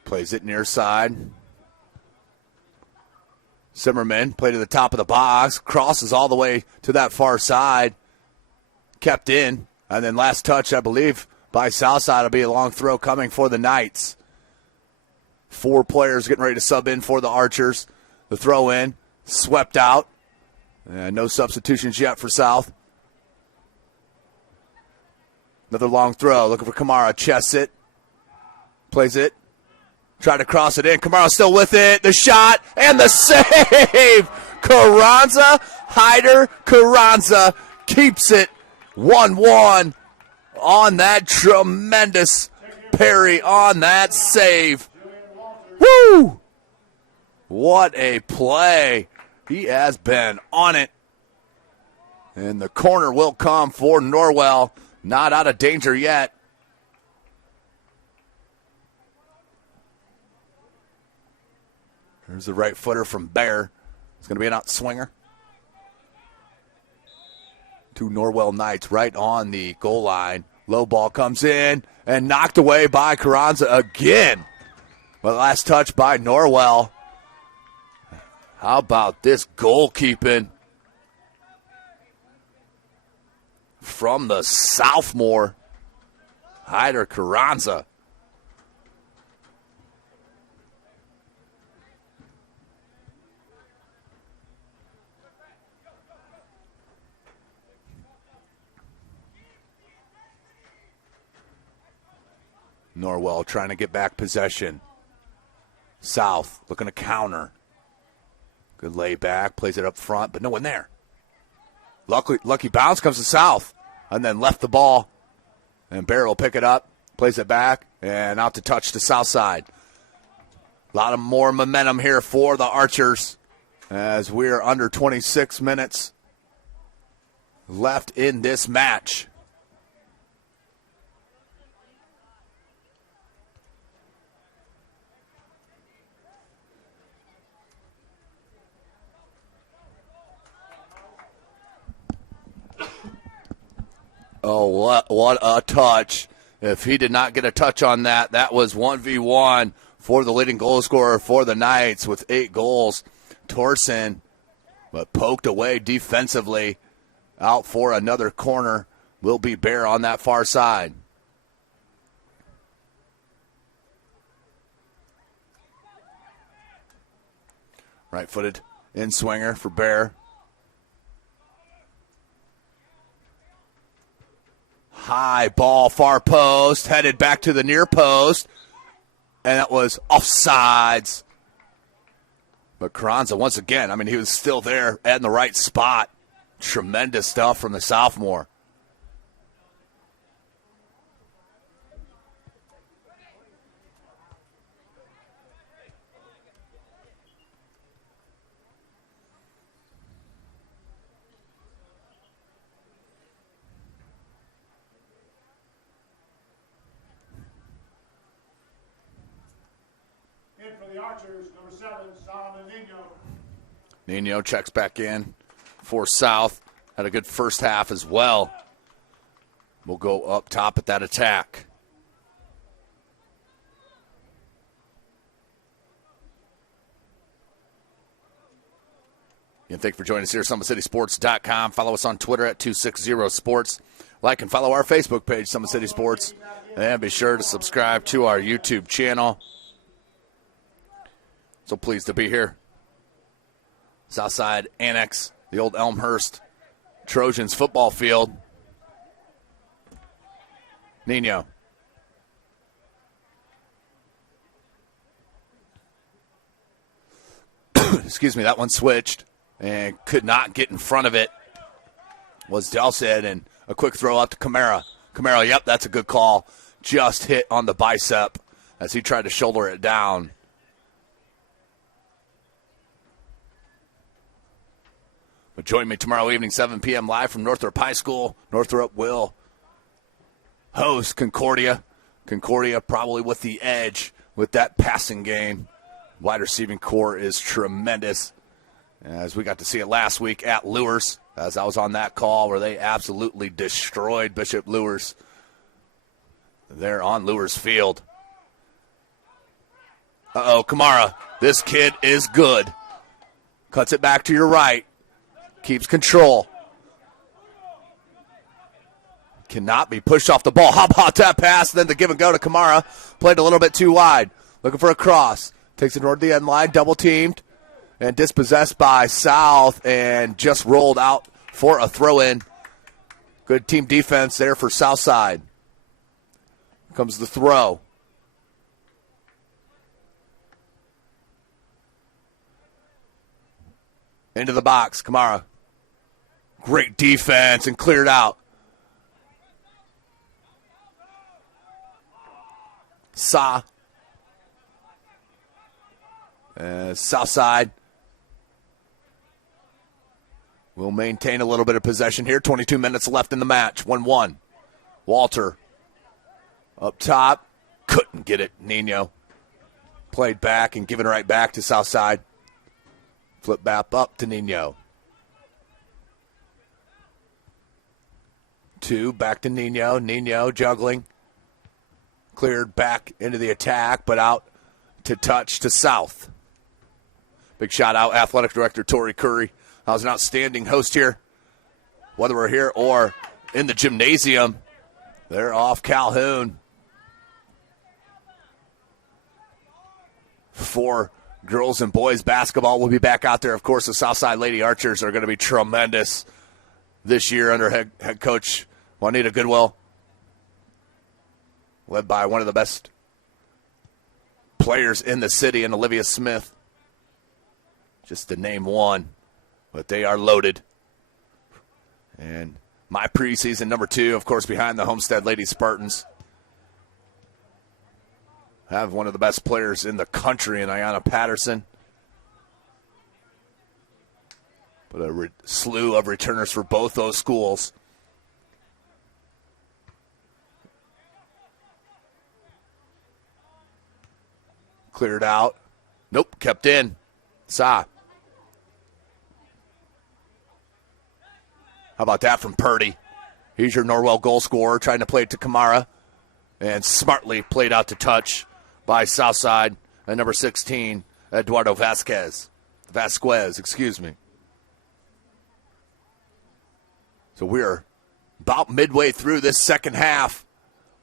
Plays it near side. Zimmerman played to the top of the box. Crosses all the way to that far side. Kept in. And then last touch, I believe, by Southside will be a long throw coming for the Knights. 4 players getting ready to sub in for the Archers. The throw in. Swept out. And no substitutions yet for South. Another long throw. Looking for Kamara. Chests it. Plays it. Tried to cross it in. Kamara still with it. The shot and the save. Carranza, Hyder, Carranza keeps it 1-1 on that tremendous parry on that save. Woo! What a play. He has been on it. And the corner will come for Norwell. Not out of danger yet. There's the right footer from Bear. It's going to be an out swinger. 2 Norwell Knights right on the goal line. Low ball comes in and knocked away by Carranza again. But last touch by Norwell. How about this goalkeeping from the sophomore, Hyder Carranza. Norwell trying to get back possession. South looking to counter. Good lay back, plays it up front, but no one there. Lucky bounce comes to South, and then left the ball. And Bear will pick it up, plays it back, and out to touch to South side. A lot of more momentum here for the Archers as we're under 26 minutes left in this match. Oh, what a touch. If he did not get a touch on that, that was 1v1 for the leading goal scorer for the Knights with 8 goals. Torsen, but poked away defensively. Out for another corner will be Bear on that far side. Right-footed in-swinger for Bear. High ball, far post, headed back to the near post, and that was offsides. But Carranza, once again, I mean, he was still there at the right spot. Tremendous stuff from the sophomore. For the Archers, number 7, Solomon Nino. Nino checks back in for South. Had a good first half as well. We'll go up top at that attack. And thank you for joining us here at SummitCitySports.com. Follow us on Twitter at 260sports. Like and follow our Facebook page, Summit City Sports. And be sure to subscribe to our YouTube channel. So pleased to be here. Southside Annex, the old Elmhurst Trojans football field. Nino. Excuse me, that one switched and could not get in front of it. Was Delcid, and a quick throw out to Camara. Camara, yep, that's a good call. Just hit on the bicep as he tried to shoulder it down. But join me tomorrow evening, 7 p.m. live from Northrop High School. Northrop will host Concordia. Concordia probably with the edge with that passing game. Wide receiving core is tremendous. As we got to see it last week at Lewis, as I was on that call where they absolutely destroyed Bishop Lewis. They're on Lewis Field. Uh-oh, Kamara. This kid is good. Cuts it back to your right. Keeps control. Cannot be pushed off the ball. How about that pass? Then the give and go to Kamara. Played a little bit too wide. Looking for a cross. Takes it toward the end line. Double teamed. And dispossessed by South. And just rolled out for a throw in. Good team defense there for Southside. Comes the throw. Into the box. Kamara. Great defense and cleared out. Sa. Southside will maintain a little bit of possession here. 22 minutes left in the match. 1-1. Walter up top. Couldn't get it. Nino played back and given right back to Southside. Flip back up to Nino. 2, back to Nino. Nino juggling. Cleared back into the attack, but out to touch to South. Big shout out, Athletic Director Tori Curry. I was an outstanding host here. Whether we're here or in the gymnasium, they're off Calhoun. For girls and boys basketball, we'll be back out there. Of course, the Southside Lady Archers are going to be tremendous this year under head coach Juanita Goodwill, led by one of the best players in the city, and Olivia Smith, just to name one. But they are loaded. And my preseason number 2, of course, behind the Homestead Lady Spartans. Have one of the best players in the country in Ayanna Patterson. But a slew of returners for both those schools. Cleared out. Nope, kept in. Sa. How about that from Purdy? He's your Norwell goal scorer, trying to play it to Kamara. And smartly played out to touch by Southside at number 16, Eduardo Vasquez, excuse me. So we're about midway through this second half.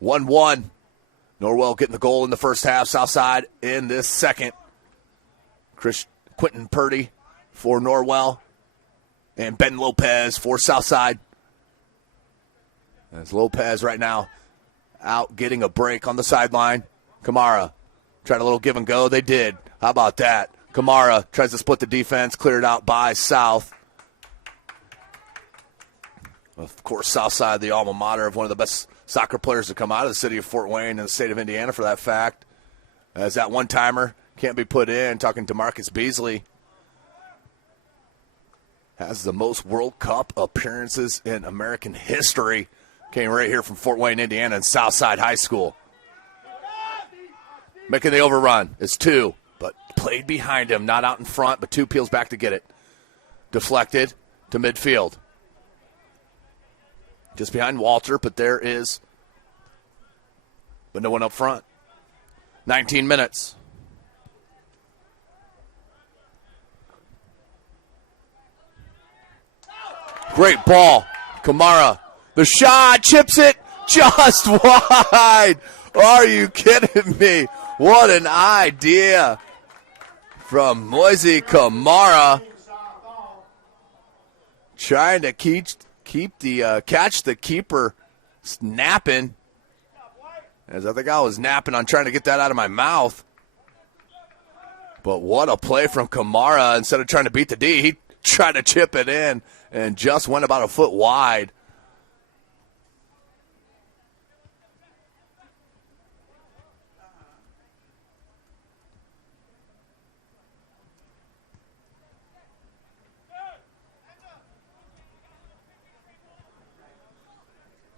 1-1. Norwell getting the goal in the first half. Southside in this second. Quentin Purdy for Norwell. And Ben Lopez for Southside. As Lopez right now out getting a break on the sideline. Kamara tried a little give and go. They did. How about that? Kamara tries to split the defense. Cleared out by South. Of course, Southside, the alma mater of one of the best soccer players to come out of the city of Fort Wayne and the state of Indiana for that fact. As that one-timer can't be put in, talking to Marcus Beasley. Has the most World Cup appearances in American history. Came right here from Fort Wayne, Indiana, and Southside High School. Making the overrun is 2, but played behind him, not out in front, but 2 peels back to get it. Deflected to midfield. Just behind Walter, but but no one up front. 19 minutes. Great ball. Kamara. The shot. Chips it just wide. Are you kidding me? What an idea from Moise Kamara. Trying to catch the keeper snapping. As I think I was napping on trying to get that out of my mouth. But what a play from Kamara. Instead of trying to beat the D, he tried to chip it in and just went about a foot wide.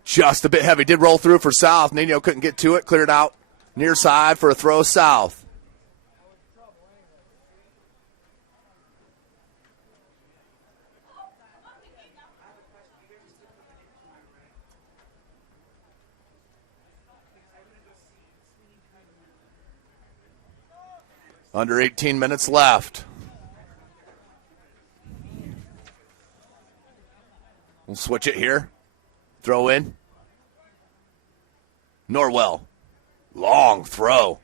Just a bit heavy. Did roll through for South. Nino couldn't get to it. Cleared out near side for a throw South. Under 18 minutes left. We'll switch it here. Throw in. Norwell. Long throw.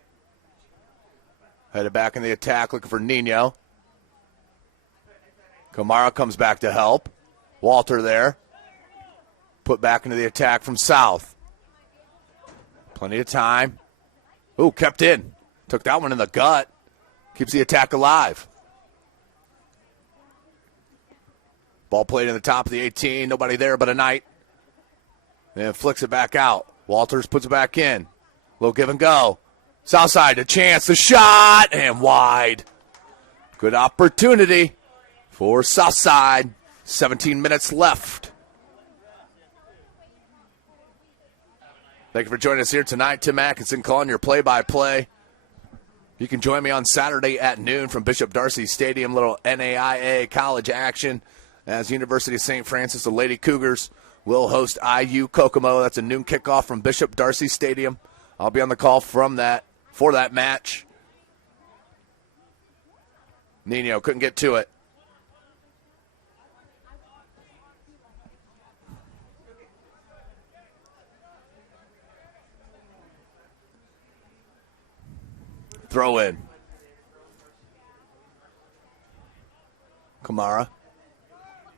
Headed back in the attack, looking for Nino. Kamara comes back to help. Walter there. Put back into the attack from South. Plenty of time. Ooh, kept in. Took that one in the gut. Keeps the attack alive. Ball played in the top of the 18. Nobody there but a Knight. Then flicks it back out. Walters puts it back in. Little give and go. Southside, a chance, the shot, and wide. Good opportunity for Southside. 17 minutes left. Thank you for joining us here tonight. Tim Atkinson calling your play-by-play. You can join me on Saturday at noon from Bishop Darcy Stadium. Little NAIA college action as University of St. Francis, the Lady Cougars, will host IU Kokomo. That's a noon kickoff from Bishop Darcy Stadium. I'll be on the call for that match. Nino couldn't get to it. Throw in. Kamara.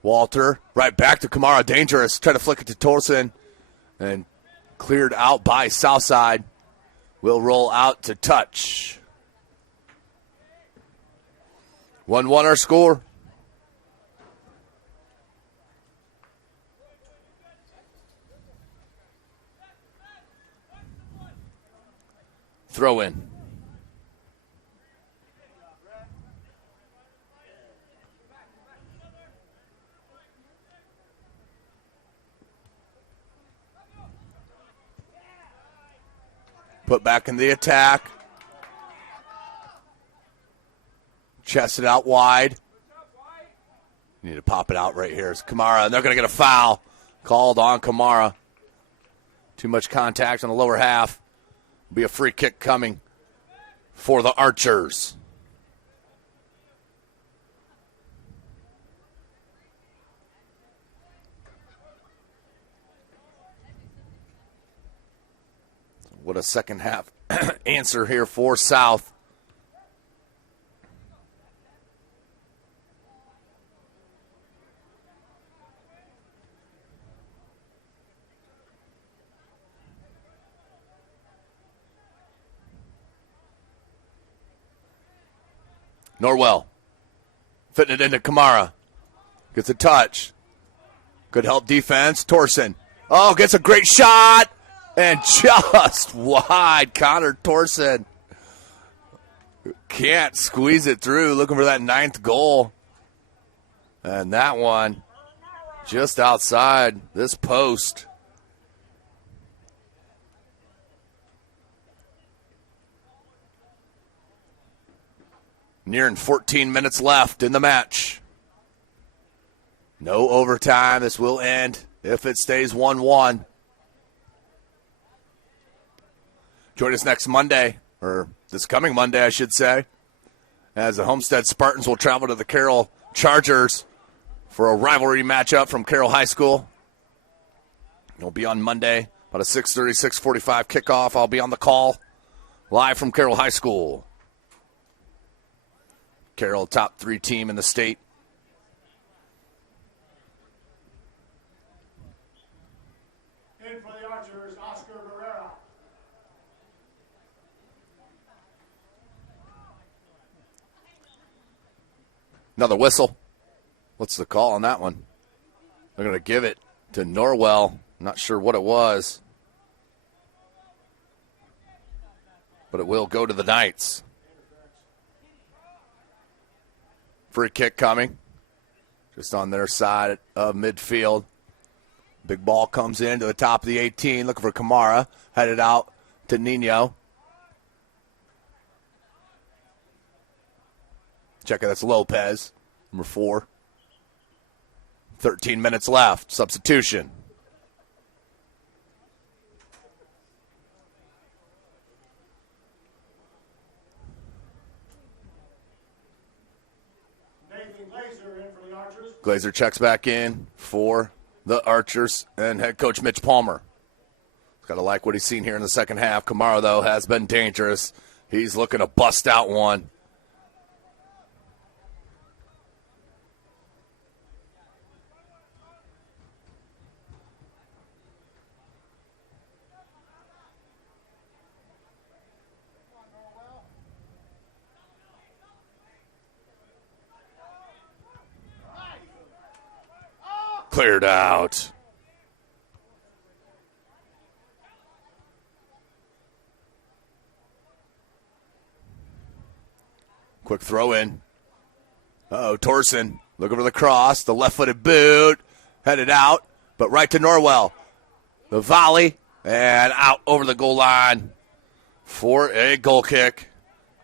Walter. Right back to Kamara. Dangerous. Try to flick it to Torsen. And cleared out by Southside. Will roll out to touch. 1-1 our score. Throw in. Put back in the attack. Chest it out wide. Need to pop it out right here. It's Kamara, and they're going to get a foul called on Kamara. Too much contact on the lower half. Be a free kick coming for the Archers. What a second half answer here for South. Norwell fitting it into Kamara. Gets a touch. Good help defense. Torsen. Oh, gets a great shot. And just wide. Connor Torsen can't squeeze it through. Looking for that 9th goal. And that one just outside this post. Nearing 14 minutes left in the match. No overtime. This will end if it stays 1-1. Join us next Monday, or this coming Monday, I should say, as the Homestead Spartans will travel to the Carroll Chargers for a rivalry matchup from Carroll High School. It'll be on Monday, about a 6:30, 6:45 kickoff. I'll be on the call, live from Carroll High School. Carroll, top 3 team in the state. In for the Archers, Oscar Barrera. Another whistle. What's the call on that one? They're going to give it to Norwell. Not sure what it was. But it will go to the Knights. Free kick coming. Just on their side of midfield. Big ball comes in to the top of the 18. Looking for Kamara. Headed out to Nino. Check it, that's Lopez, number 4. 13 minutes left. Substitution. Glazer checks back in for the Archers and head coach Mitch Palmer. He's got to like what he's seen here in the second half. Kamara, though, has been dangerous. He's looking to bust out one. Cleared out. Quick throw in. Torsen looking for the cross. The left-footed boot. Headed out, but right to Norwell. The volley, and out over the goal line for a goal kick.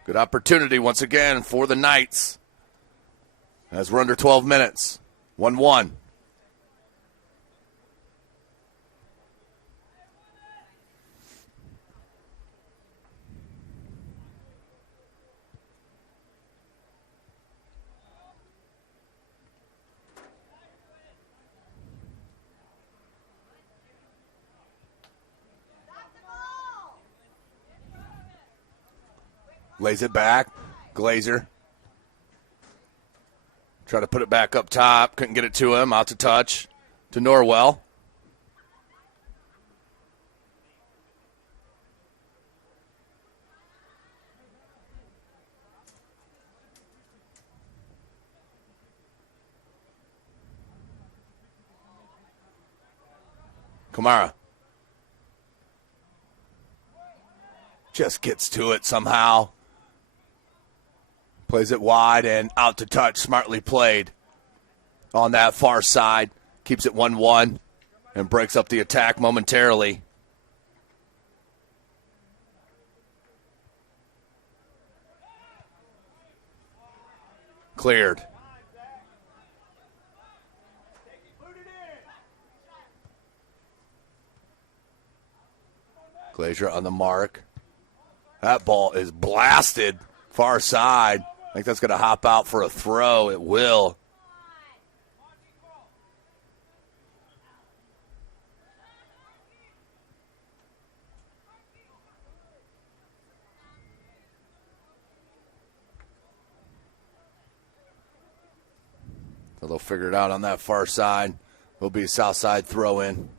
Good opportunity once again for the Knights as we're under 12 minutes. 1-1. Lays it back. Glazer. Try to put it back up top. Couldn't get it to him. Out to touch. To Norwell. Kamara. Just gets to it somehow. Plays it wide and out to touch. Smartly played on that far side. Keeps it 1-1 and breaks up the attack momentarily. Cleared. Glazier on the mark. That ball is blasted far side. I think that's going to hop out for a throw. It will. So they'll figure it out on that far side. Will be a south side throw in.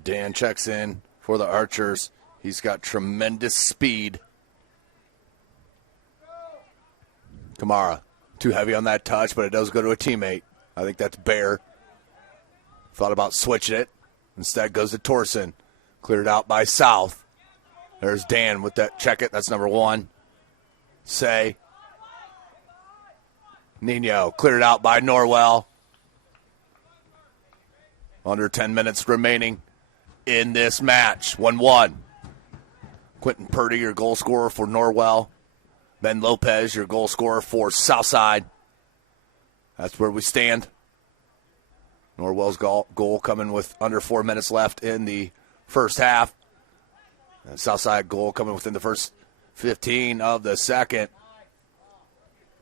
Dan checks in for the Archers. He's got tremendous speed. Kamara, too heavy on that touch, but it does go to a teammate. I think that's Bear. Thought about switching it. Instead goes to Torsen. Cleared out by South. There's Dan with that check it. That's number 1. Say. Nino cleared out by Norwell. Under 10 minutes remaining in this match. 1-1. Quentin Purdy, your goal scorer for Norwell. Ben Lopez, your goal scorer for Southside. That's where we stand. Norwell's goal coming with under 4 minutes left in the first half. And Southside goal coming within the first 15 of the second.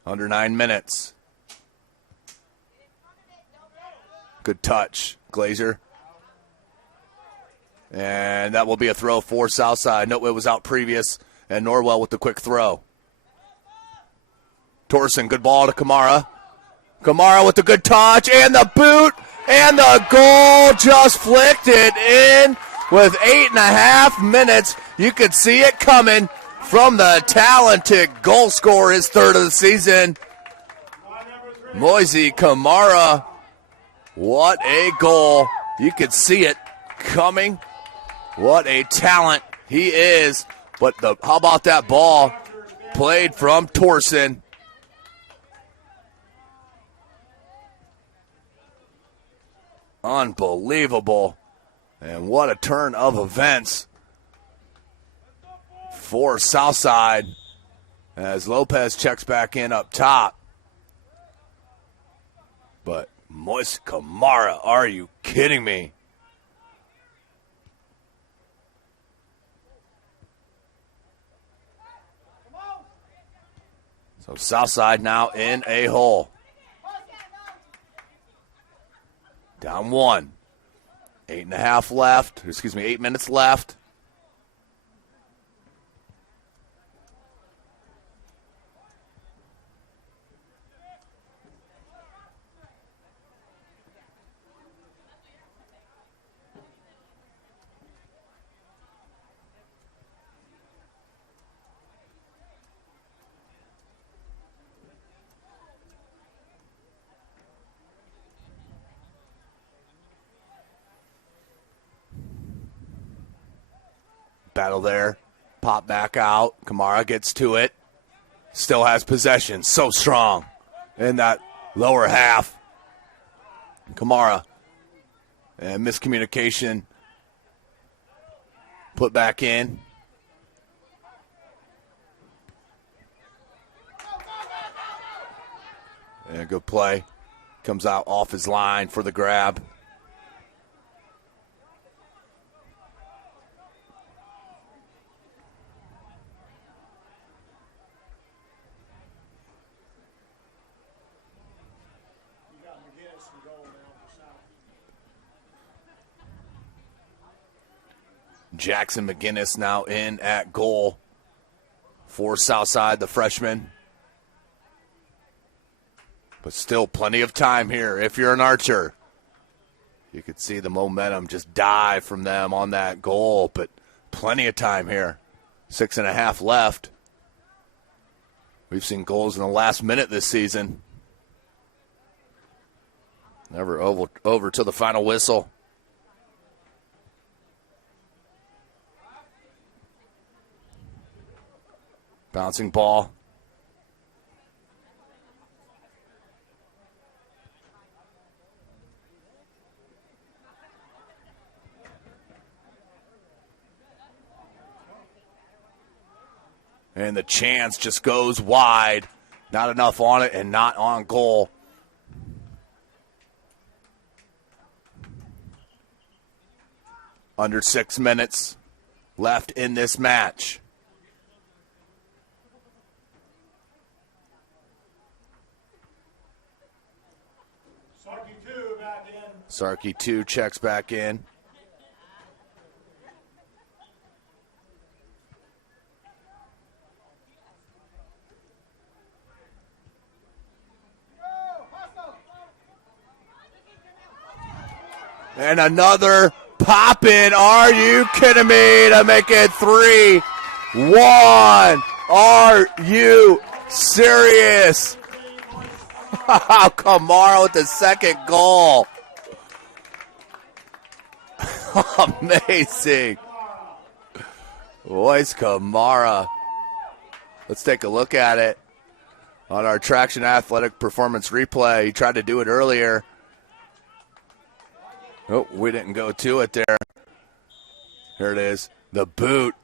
Under 9 minutes. Good touch. Glazier. And that will be a throw for Southside. No, it was out previous. And Norwell with the quick throw. Torsen, good ball to Kamara. Kamara with the good touch and the boot. And the goal just flicked it in with 8.5 minutes. You could see it coming from the talented goal scorer, his third of the season. Moisey Kamara. What a goal. You could see it coming. What a talent he is. But how about that ball played from Torsen? Unbelievable. And what a turn of events for Southside as Lopez checks back in up top. But Moise Kamara, are you kidding me? So Southside now in a hole. Down 1. 8.5 left. 8 minutes left. Battle there. Pop back out. Kamara gets to it. Still has possession. So strong in that lower half. Kamara. And miscommunication. Put back in. And good play. Comes out off his line for the grab. Jackson McGinnis now in at goal for Southside, the freshman. But still plenty of time here if you're an Archer. You could see the momentum just die from them on that goal, but plenty of time here. 6.5 left. We've seen goals in the last minute this season. Never over to the final whistle. Bouncing ball. And the chance just goes wide. Not enough on it and not on goal. Under 6 minutes left in this match. Sarkey 2 back in. Sarkey 2 checks back in. And another pop in. Are you kidding me? To make it 3-1. Are you serious? Kamara with the second goal. Amazing. Boys, Kamara. Let's take a look at it on our Traction Athletic Performance replay. He tried to do it earlier. Oh, we didn't go to it there. Here it is, the boot.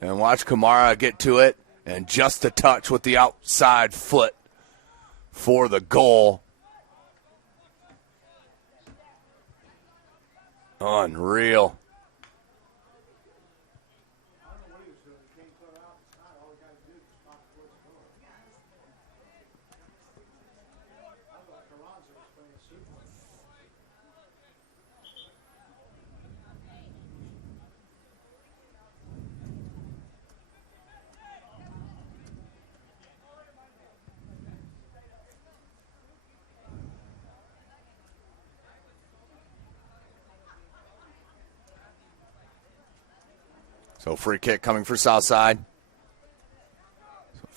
And watch Kamara get to it. And just a touch with the outside foot for the goal. Unreal. So free kick coming for Southside.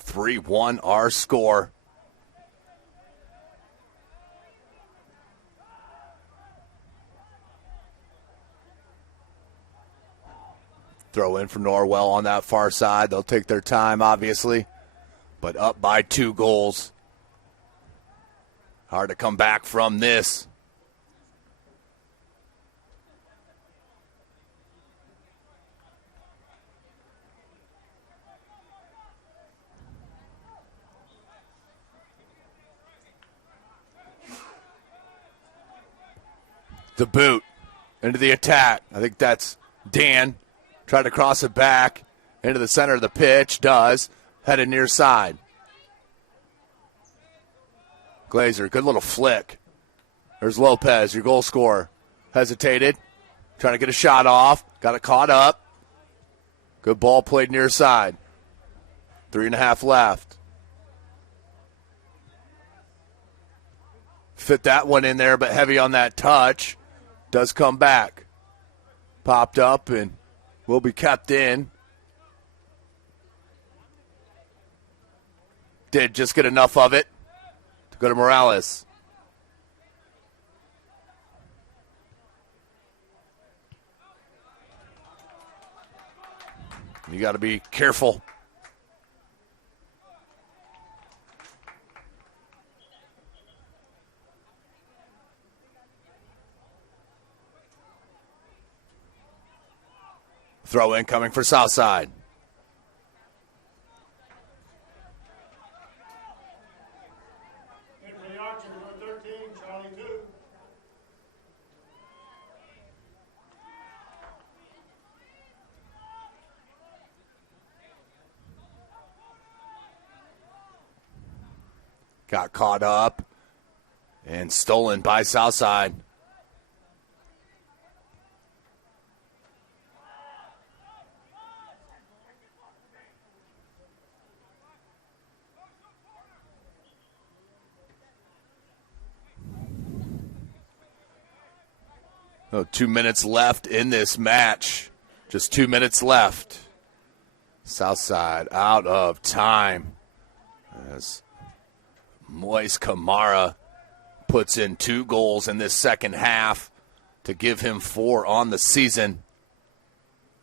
3-1 our score. Throw in for Norwell on that far side. They'll take their time, obviously, but up by 2 goals. Hard to come back from this. The boot into the attack. I think that's Dan. Tried to cross it back into the center of the pitch. Does. Headed near side. Glazer, good little flick. There's Lopez, your goal scorer. Hesitated. Trying to get a shot off. Got it caught up. Good ball played near side. 3.5 left. Fit that one in there, but heavy on that touch. Does come back. Popped up and will be kept in. Did just get enough of it to go to Morales. You got to be careful. Throw in coming for Southside. In for the Archers, number 13, Charlie 2. Got caught up and stolen by Southside. Oh, 2 minutes left in this match. Just 2 minutes left. Southside out of time. As Moise Kamara puts in 2 goals in this second half to give him 4 on the season.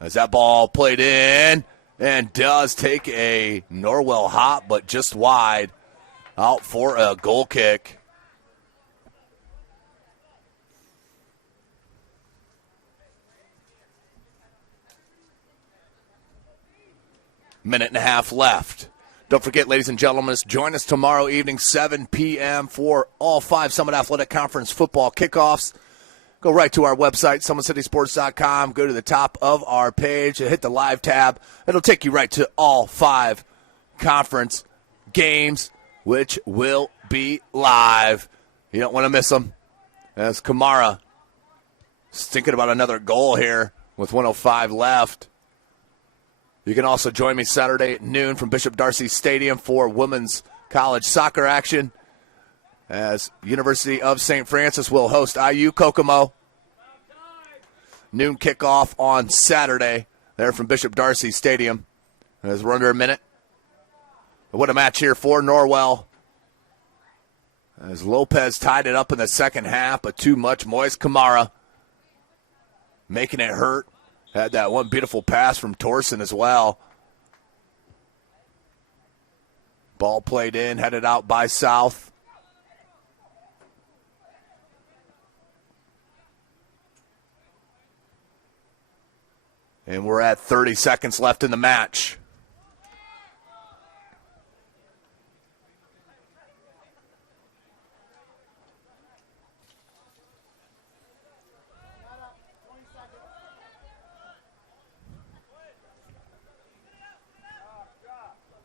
As that ball played in and does take a Norwell hop, but just wide, out for a goal kick. Minute and a half left. Don't forget, ladies and gentlemen, join us tomorrow evening, 7 p.m. for all 5 Summit Athletic Conference football kickoffs. Go right to our website, SummitCitySports.com. Go to the top of our page and hit the live tab. It'll take you right to all 5 conference games, which will be live. You don't want to miss them. As Kamara is thinking about another goal here with 1:05 left. You can also join me Saturday at noon from Bishop Darcy Stadium for women's college soccer action, as University of St. Francis will host IU Kokomo. Noon kickoff on Saturday there from Bishop Darcy Stadium. As we're under a minute. But what a match here for Norwell. As Lopez tied it up in the second half, but too much. Moise Kamara making it hurt. Had that one beautiful pass from Torsen as well. Ball played in, headed out by South. And we're at 30 seconds left in the match.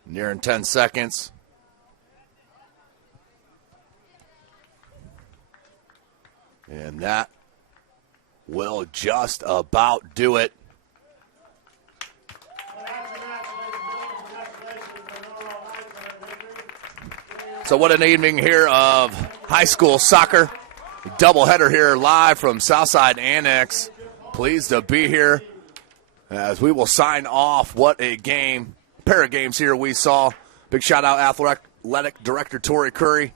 Nearing 10 seconds. And that will just about do it. So what an evening here of high school soccer. Doubleheader here live from Southside Annex. Pleased to be here as we will sign off. What a game. Pair of games here we saw. Big shout out Athletic Director Tori Curry.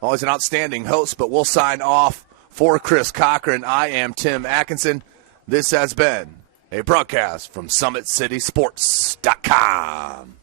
Always an outstanding host, but we'll sign off. For Chris Cochran, I am Tim Atkinson. This has been a broadcast from SummitCitySports.com.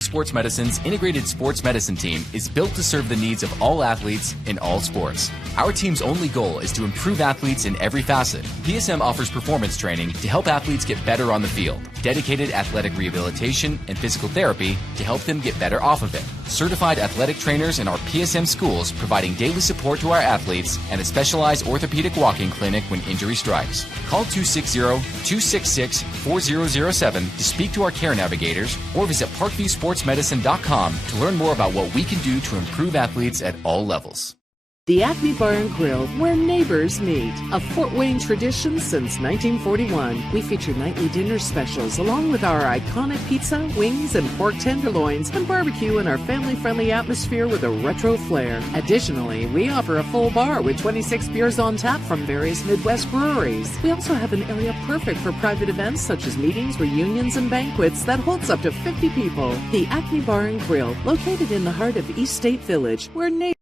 Sports Medicine's integrated sports medicine team is built to serve the needs of all athletes in all sports. Our team's only goal is to improve athletes in every facet. PSM offers performance training to help athletes get better on the field, dedicated athletic rehabilitation and physical therapy to help them get better off of it, certified athletic trainers in our PSM schools providing daily support to our athletes, and a specialized orthopedic walking clinic when injury strikes. Call 260-266-4007 to speak to our care navigators or visit parkviewsportsmedicine.com to learn more about what we can do to improve athletes at all levels. The Acme Bar and Grill, where neighbors meet. A Fort Wayne tradition since 1941. We feature nightly dinner specials along with our iconic pizza, wings, and pork tenderloins, and barbecue in our family-friendly atmosphere with a retro flair. Additionally, we offer a full bar with 26 beers on tap from various Midwest breweries. We also have an area perfect for private events such as meetings, reunions, and banquets that holds up to 50 people. The Acme Bar and Grill, located in the heart of East State Village, where neighbors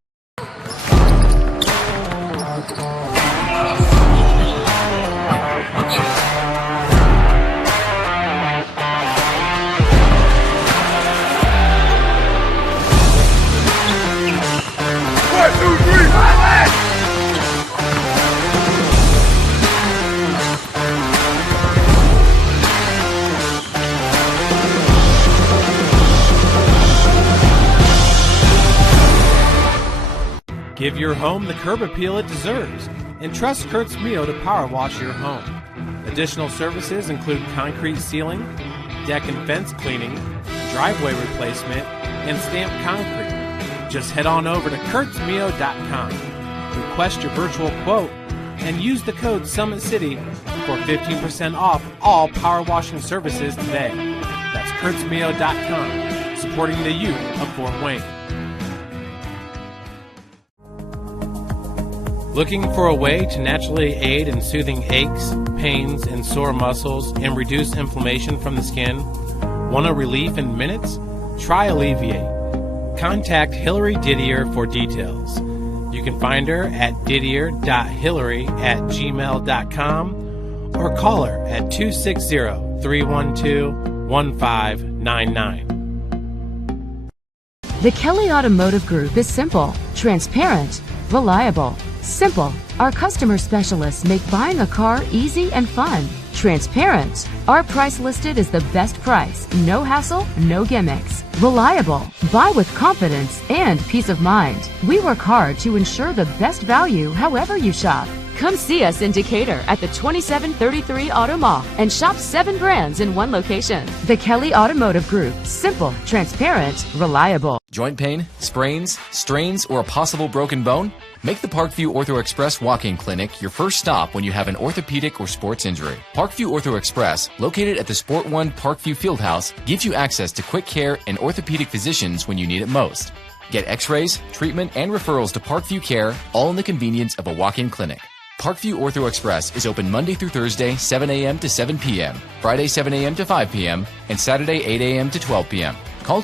Give your home the curb appeal it deserves and trust Kurt's Mio to power wash your home. Additional services include concrete sealing, deck and fence cleaning, driveway replacement, and stamped concrete. Just head on over to kurtzmio.com, request your virtual quote, and use the code SummitCity for 15% off all power washing services today. That's kurtzmio.com, supporting the youth of Fort Wayne. Looking for a way to naturally aid in soothing aches, pains, and sore muscles and reduce inflammation from the skin? Want a relief in minutes? Try Alleviate. Contact Hillary Didier for details. You can find her at didier.hillary@gmail.com or call her at 260-312-1599. The Kelly Automotive Group is simple, transparent, reliable. Simple. Our customer specialists make buying a car easy and fun. Transparent. Our price listed is the best price. No hassle, no gimmicks. Reliable. Buy with confidence and peace of mind. We work hard to ensure the best value however you shop. Come see us in Decatur at the 2733 Auto Mall and shop 7 brands in one location. The Kelly Automotive Group. Simple, transparent, reliable. Joint pain, sprains, strains, or a possible broken bone? Make the Parkview Ortho Express walk-in clinic your first stop when you have an orthopedic or sports injury. Parkview Ortho Express, located at the Sport One Parkview Fieldhouse, gives you access to quick care and orthopedic physicians when you need it most. Get x-rays, treatment, and referrals to Parkview Care, all in the convenience of a walk-in clinic. Parkview Ortho Express is open Monday through Thursday, 7 a.m. to 7 p.m., Friday, 7 a.m. to 5 p.m., and Saturday, 8 a.m. to 12 p.m. Call